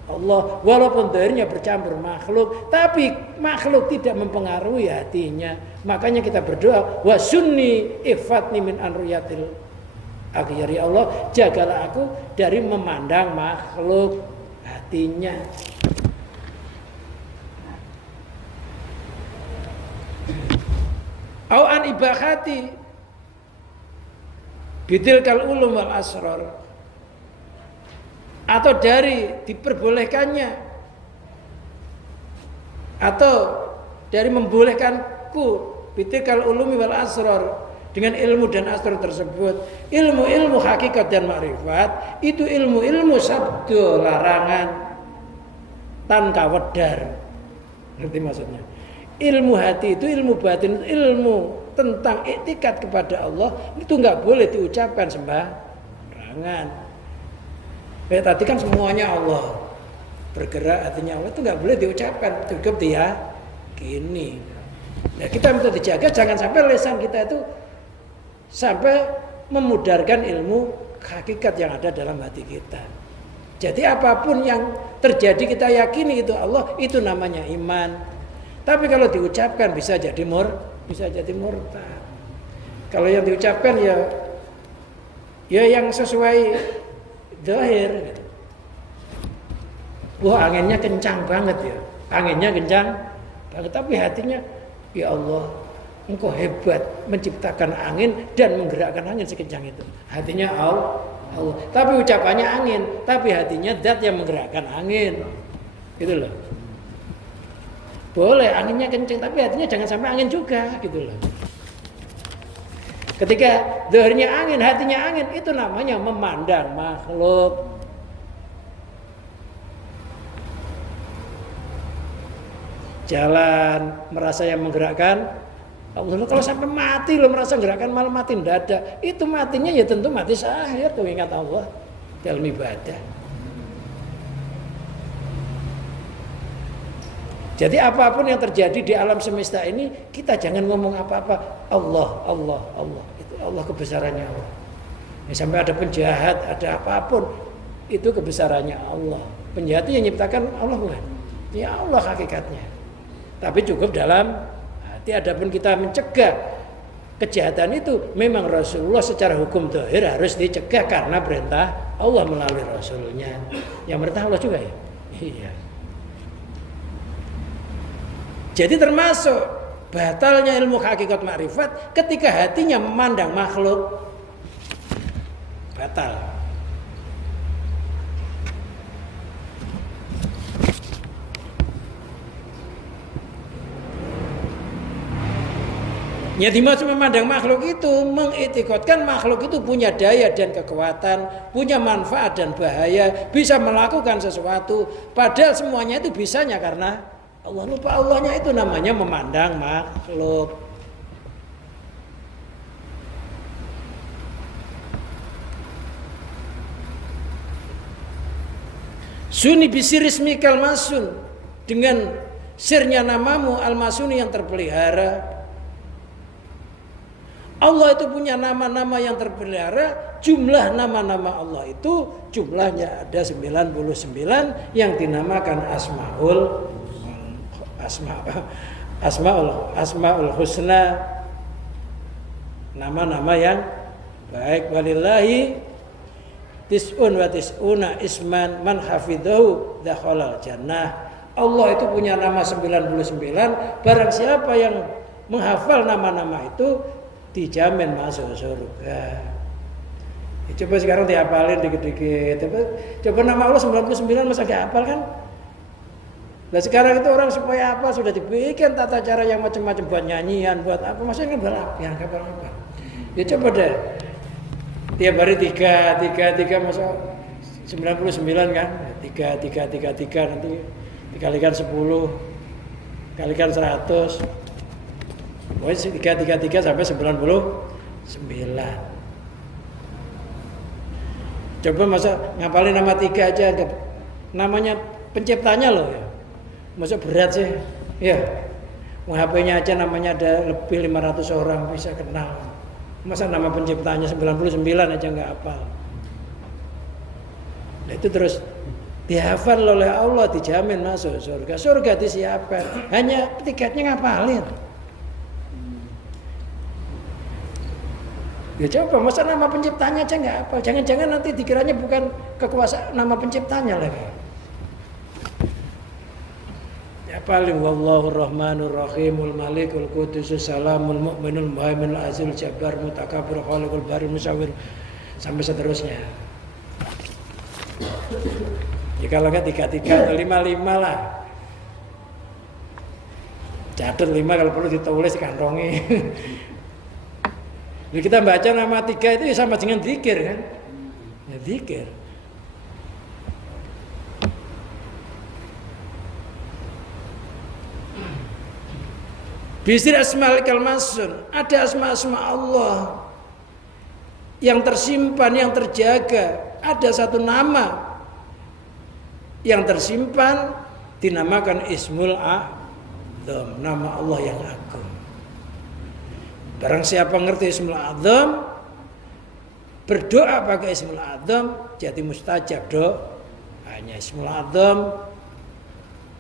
Allah, walaupun zahirnya bercampur makhluk, tapi makhluk tidak mempengaruhi hatinya. Makanya kita berdoa, wa sunni ifatni min anruyatil akhyari, Allah jagalah aku dari memandang makhluk hatinya. Au an ibahati bitilkal ulum wal asrar, atau dari diperbolehkannya, atau dari membolehkanku bitilkal ulumi wal asrar, dengan ilmu dan asrar tersebut, ilmu-ilmu hakikat dan makrifat, itu ilmu-ilmu sabdo larangan tanpa wedar. Ngerti maksudnya? Ilmu hati itu ilmu batin, ilmu tentang iktikat kepada Allah itu nggak boleh diucapkan sembarangan. Kayak tadi kan semuanya Allah bergerak, hatinya Allah itu nggak boleh diucapkan, cukup diyakini. Nah, kita minta dijaga jangan sampai lisan kita itu sampai memudarkan ilmu hakikat yang ada dalam hati kita. Jadi apapun yang terjadi kita yakini itu Allah, itu namanya iman. Tapi kalau diucapkan bisa jadi murtad. Kalau yang diucapkan ya yang sesuai zahir gitu. Wah, anginnya kencang banget ya. Anginnya kencang banget, tapi hatinya ya Allah, Engkau hebat menciptakan angin dan menggerakkan angin sekencang itu. Hatinya Allah. Tapi ucapannya angin, tapi hatinya zat yang menggerakkan angin. Gitu loh. Boleh anginnya kencang, tapi hatinya jangan sampai angin juga, gitu loh. Ketika zahirnya angin, hatinya angin, itu namanya memandang makhluk. Jalan merasa yang menggerakkan Allah. Kalau sampai mati lo merasa gerakan malah mati mendadak, itu matinya ya tentu mati syahid tuh, ingat Allah dalam ibadah. Jadi apapun yang terjadi di alam semesta ini, kita jangan ngomong apa-apa Allah, Allah, Allah. Itu Allah, kebesarannya Allah. Ya, sampai ada penjahat, ada apapun, itu kebesarannya Allah. Penjahat yang menciptakan Allah bukan? Ya Allah hakikatnya. Tapi cukup dalam hati. Adapun kita mencegah kejahatan itu, memang Rasulullah secara hukum zahir harus dicegah karena perintah Allah melalui Rasulnya. Yang perintah Allah juga ya? Iya. Jadi termasuk batalnya ilmu hakikat makrifat ketika hatinya memandang makhluk. Batal. Ya dimaksud memandang makhluk itu mengiktikadkan makhluk itu punya daya dan kekuatan, punya manfaat dan bahaya, bisa melakukan sesuatu. Padahal semuanya itu bisanya karena Allah. Lupa Allahnya, itu namanya memandang makhluk. Suni bisirismikal masun, dengan sirnya namamu al-masuni yang terpelihara. Allah itu punya nama-nama yang terpelihara. Jumlah nama-nama Allah itu jumlahnya ada 99 yang dinamakan Asmaul Husna, nama-nama yang baik. Walillahi tis'un wa tis'una isman man hafidhahu dakhalal jannah. Allah itu punya nama 99. Barang siapa yang menghafal nama-nama itu dijamin masuk surga. Coba sekarang dihafalin dikit-dikit. Coba nama Allah 99 masa gak hafal kan? Nah sekarang itu orang supaya apa, sudah dibikin tata cara yang macam-macam, buat nyanyian, buat apa, maksudnya berapa yang apa. Ya coba deh, tiap hari 3 masa 99 kan, 3 nanti dikalikan 10, kalikan 100, pokoknya 3 sampai 99. Coba masa ngapalin nama 3 aja, namanya penciptanya loh ya. Masa berat sih, ya. HP-nya aja namanya ada lebih 500 orang bisa kenal. Masa nama penciptanya 99 aja nggak hafal. Nah itu terus dihafal oleh Allah, dijamin masuk surga. Surga disiapkan, hanya tiketnya ngapalin. Ya coba, masa nama penciptanya aja nggak hafal. Jangan-jangan nanti dikiranya bukan kekuasaan nama penciptanya lagi. Paling wallahu rahmanur rahimul malikul qudusus salamul mu'minul muhaiminul azizul jabbar mutakabbir khaliqul bari musawwir sampai seterusnya. Ya kalau enggak 3 atau 5 lah. Catat 5 kalau perlu ditulis kantongi. Jadi kita baca nama 3 itu ya sama dengan zikir kan? Ya zikir. Bisir asma'il kalmasun, ada asma-asma Allah yang tersimpan, yang terjaga. Ada satu nama yang tersimpan dinamakan Ismul A'zam, nama Allah yang agung. Barang siapa ngerti Ismul A'zam, berdoa pakai Ismul A'zam, jadi mustajab doanya. Ismul A'zam,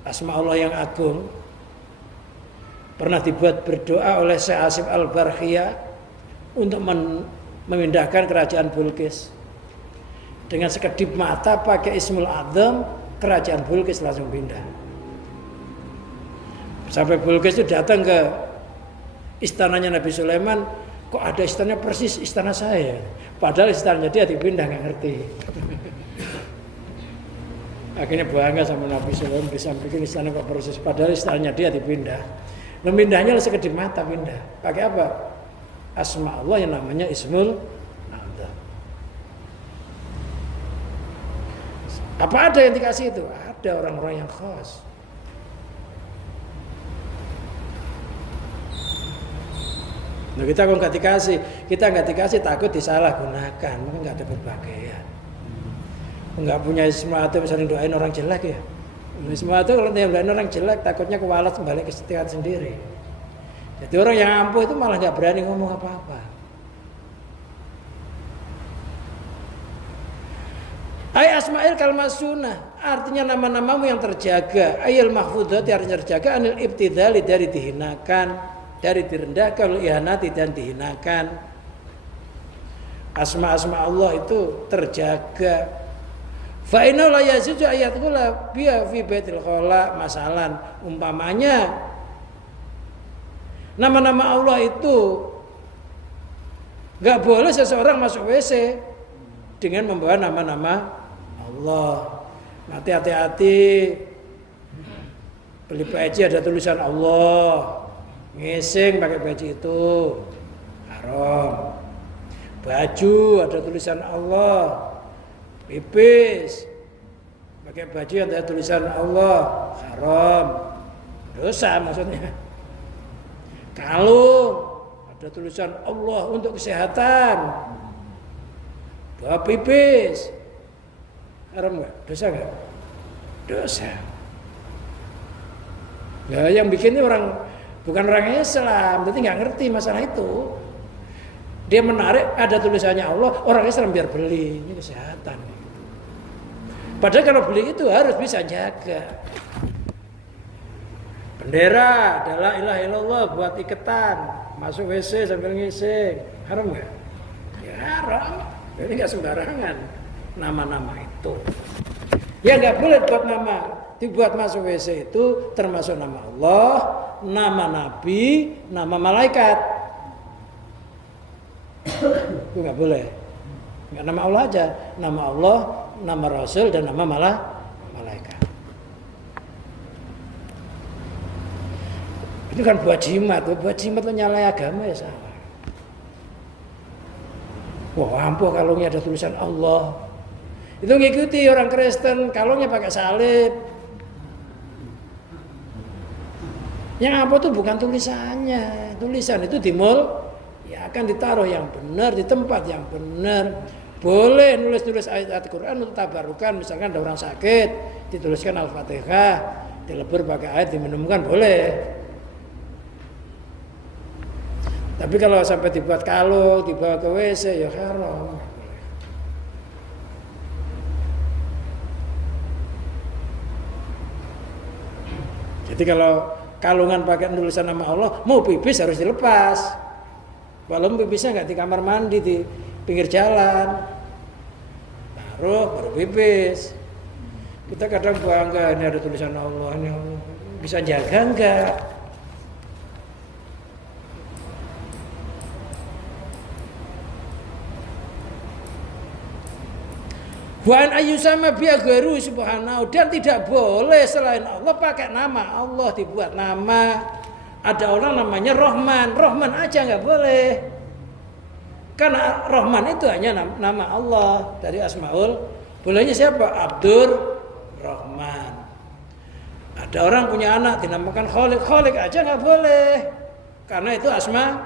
asma Allah yang agung, pernah dibuat berdoa oleh Syekh Asif Al-Barkhiyah untuk memindahkan kerajaan Bilqis. Dengan sekedip mata pakai Ismul A'zam, kerajaan Bilqis langsung pindah. Sampai Bilqis itu datang ke istananya Nabi Sulaiman, kok ada istananya persis istana saya. Padahal istananya dia dipindah, nggak ngerti. Akhirnya bangga sama Nabi Sulaiman bisa bikin istana kok persis, padahal istananya dia dipindah. Memindahnya sekedip mata pindah. Pakai apa? Asma Allah yang namanya Ismul A'zam. Apa ada yang dikasih itu? Ada orang-orang yang khas. Nah, kita kok nggak dikasih, kita nggak dikasih takut disalahgunakan, mungkin nggak ada berbahagia. Nggak punya Ismul A'zam sering doain orang jelek ya. Ismul A'zam kalau doain orang jelek takutnya kewalat kembali ke setiap sendiri. Jadi orang yang ampuh itu malah nggak berani ngomong apa-apa. Ay asma'il kalmasuna, artinya nama-namamu yang terjaga. Ayil mahfudhat yang terjaga, anil ibtidali, dari dihinakan, dari direndahkan, ihanati dan dihinakan. Asma-asma Allah itu terjaga. Fa inna la yazidu ayatullah biya fi baitil khala, masalan umpamanya nama-nama Allah itu enggak boleh seseorang masuk WC dengan membawa nama-nama Allah. Nanti hati-hati, beli peci ada tulisan Allah, ngising pakai peci itu haram. Baju ada tulisan Allah, pipis pakai baju yang ada tulisan Allah, haram, dosa maksudnya. Kalung ada tulisan Allah untuk kesehatan, bawa pipis, haram nggak? Dosa nggak? Dosa. Nah, yang bikin ini bukan orang Islam, jadi nggak ngerti masalah itu. Dia menarik ada tulisannya Allah, orang Islam biar beli, ini kesehatan. Padahal kalau beli itu harus bisa jaga. Bendera adalah ilah illallah buat iketan, masuk WC sambil ngising, haram nggak? Ya haram. Ini nggak sembarangan nama-nama itu. Ya nggak boleh buat nama, dibuat masuk WC itu termasuk nama Allah, nama Nabi, nama malaikat. Itu nggak boleh. Nggak nama Allah aja, nama Allah, nama Rasul dan nama malaikat. Itu kan buat jimat menyalahi agama ya salah. Wah, ampuh kalungnya ada tulisan Allah. Itu ngikuti orang Kristen, kalungnya pakai salib. Yang ampuh itu bukan tulisannya. Tulisan itu di mall ya akan ditaruh yang benar di tempat yang benar. Boleh nulis-nulis ayat-ayat Quran untuk tabarukan, misalkan ada orang sakit, dituliskan Al-Fatihah, dilebur pakai ayat diminumkan boleh. Tapi kalau sampai dibuat kalung, dibawa ke WC ya haram. Jadi kalau kalungan pakai tulisan nama Allah, mau pipis harus dilepas. Walaupun pipisnya nggak di kamar mandi, di pinggir jalan, taruh baru pipis. Kita kadang bangga ini ada tulisan Allah, ini Allah. Bisa jaga enggak? Wan ayyusama bi'agharu subhanahu, dan tidak boleh selain Allah pakai nama Allah, dibuat nama. Ada orang namanya Rahman, Rahman aja nggak boleh. Karena Rahman itu hanya nama Allah dari Asmaul. Bolehnya siapa? Abdur Rahman. Ada orang punya anak dinamakan Khalik. Khalik aja nggak boleh. Karena itu asma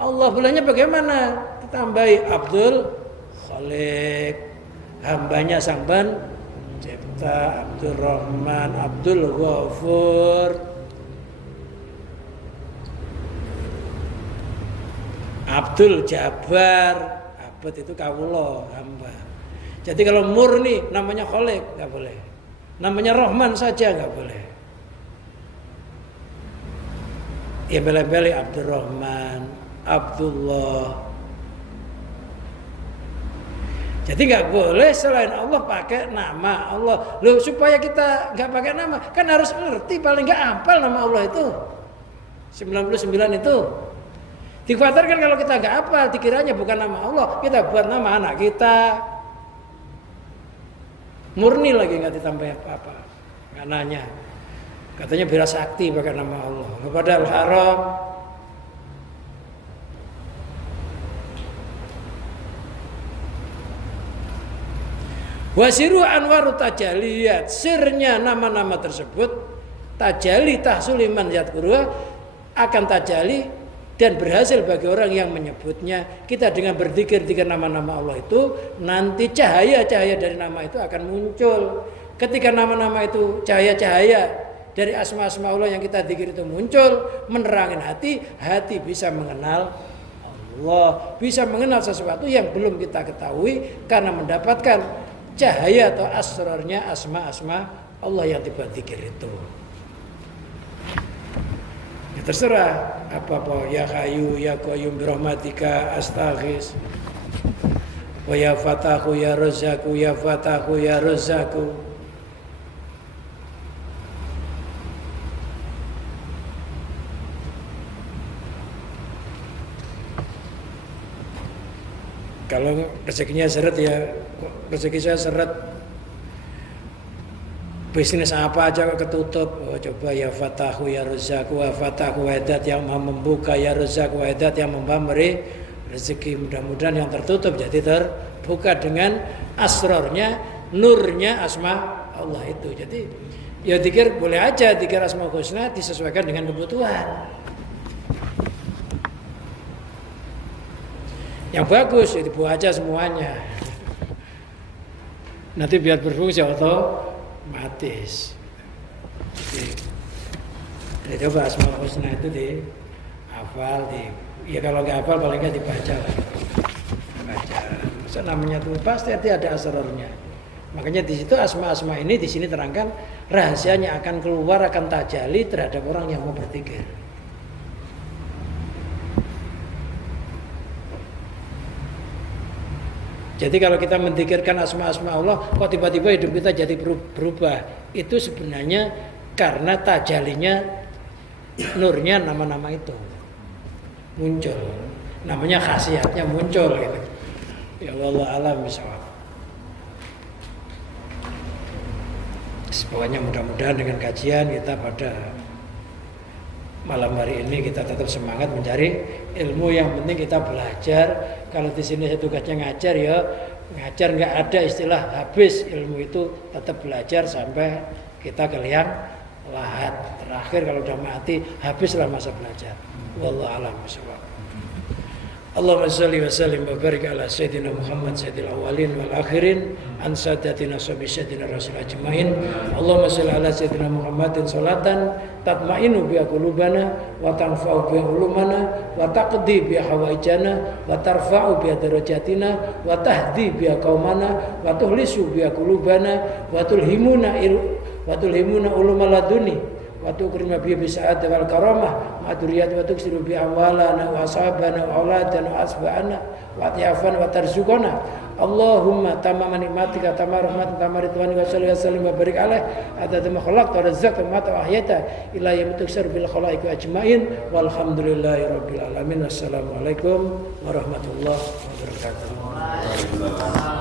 Allah. Bolehnya bagaimana? Ditambahi Abdul Khalik. Hambanya sang pencipta. Abdur Rahman, Abdul Ghafur, Abdul Jabbar. Abad itu kawula, hamba. Jadi kalau murni namanya Khalik nggak boleh. Namanya Rahman saja nggak boleh. Ya bela-bela Abdurrahman, Abdullah. Jadi nggak boleh selain Allah pakai nama Allah. Loh, supaya kita nggak pakai nama, kan harus ngerti, paling nggak hafal nama Allah itu. 99 itu. Dikhawatirkan kalau kita nggak hafal, dikiranya bukan nama Allah, kita buat nama anak kita. Murni lagi nggak ditambah apa-apa. Nggak nanya. Katanya Bira Sakti pakai nama Allah. Padahal haram. Wasiru anwaru tajaliyat. Sirnya nama-nama tersebut tajali tahsuliman yadkuruha akan tajali dan berhasil bagi orang yang menyebutnya. Kita dengan berzikir nama-nama Allah itu, nanti cahaya-cahaya dari nama itu akan muncul. Ketika nama-nama itu cahaya-cahaya dari asma-asma Allah yang kita zikir itu muncul, menerangin hati, hati bisa mengenal Allah, bisa mengenal sesuatu yang belum kita ketahui karena mendapatkan cahaya atau asrarnya asma-asma Allah yang kita zikir itu. Ya terserah apa-apa, ya Hayyu ya Qayyum birahmatika astaghis, wa ya Fatahu ya Razzaku ya Fatahu ya Razzaku. Kalau rezekinya seret ya, rezeki saya seret, bisnis apa aja ketutup. Oh, coba ya Fatahu ya Razzaku wa Fatahu Wahidat yang maha membuka, ya Razzaku Wahidat yang memberi rezeki. Mudah-mudahan yang tertutup jadi terbuka dengan asrornya, nurnya asma Allah itu. Jadi ya zikir boleh aja, zikir Asmaul Husna disesuaikan dengan kebutuhan. Yang bagus ya dibuat aja semuanya. Nanti biar berfungsi otomatis. Jadi coba Asmaul Husna itu dihafal, ya kalau nggak hafal paling nggak dibaca. Baca. Masa namanya tuh pasti ada asrarnya. Makanya di situ asma-asma ini di sini terangkan rahasianya akan keluar, akan tajali terhadap orang yang mau berzikir. Jadi kalau kita menzikirkan asma-asma Allah, kok tiba-tiba hidup kita jadi berubah, itu sebenarnya karena tajalinya, nurnya nama-nama itu muncul, namanya khasiatnya muncul gitu. Ya Allah alam bisawab. Pokoknya mudah-mudahan dengan kajian kita pada malam hari ini kita tetap semangat mencari ilmu. Yang penting kita belajar. Kalau di sini saya tugasnya ngajar, ya ngajar, nggak ada istilah habis ilmu itu, tetap belajar sampai kita keliang lahat. Terakhir kalau udah mati habislah masa belajar. Wallahu a'lam bishawab. Allahumma shalli wa sallim wa barik ala sayyidina Muhammad sayyidil awwalin wal akhirin an sadatina sabi sayyidina rasul ajmain. Allahumma shalli ala sayyidina Muhammadin salatan tatmainu biha qulubana wa tanfa'u biha ulumana wa taqdi biha hawaijana wa tarfa'u biha darajatina wa tahdi biha qaumana wa tuhlisu biha qulubana wa tulhimuna uluma laduni wa tukrima bihi bisa'at wal karamah ma duriyat wa tuksiru bi amwalana wa ashabana wa auladana wa asba'ana wa tiafan wa tarzuqana. Allahumma tamama nikmatika tamma rahmatika tamma ridwani wa sallim wa barik alaih adada ma khalaqta wa razzaqta wa mata wa ahyata ila yaumil tuksar bil khalaiqi ajmain walhamdulillahi rabbil alamin. Assalamualaikum warahmatullahi wabarakatuh.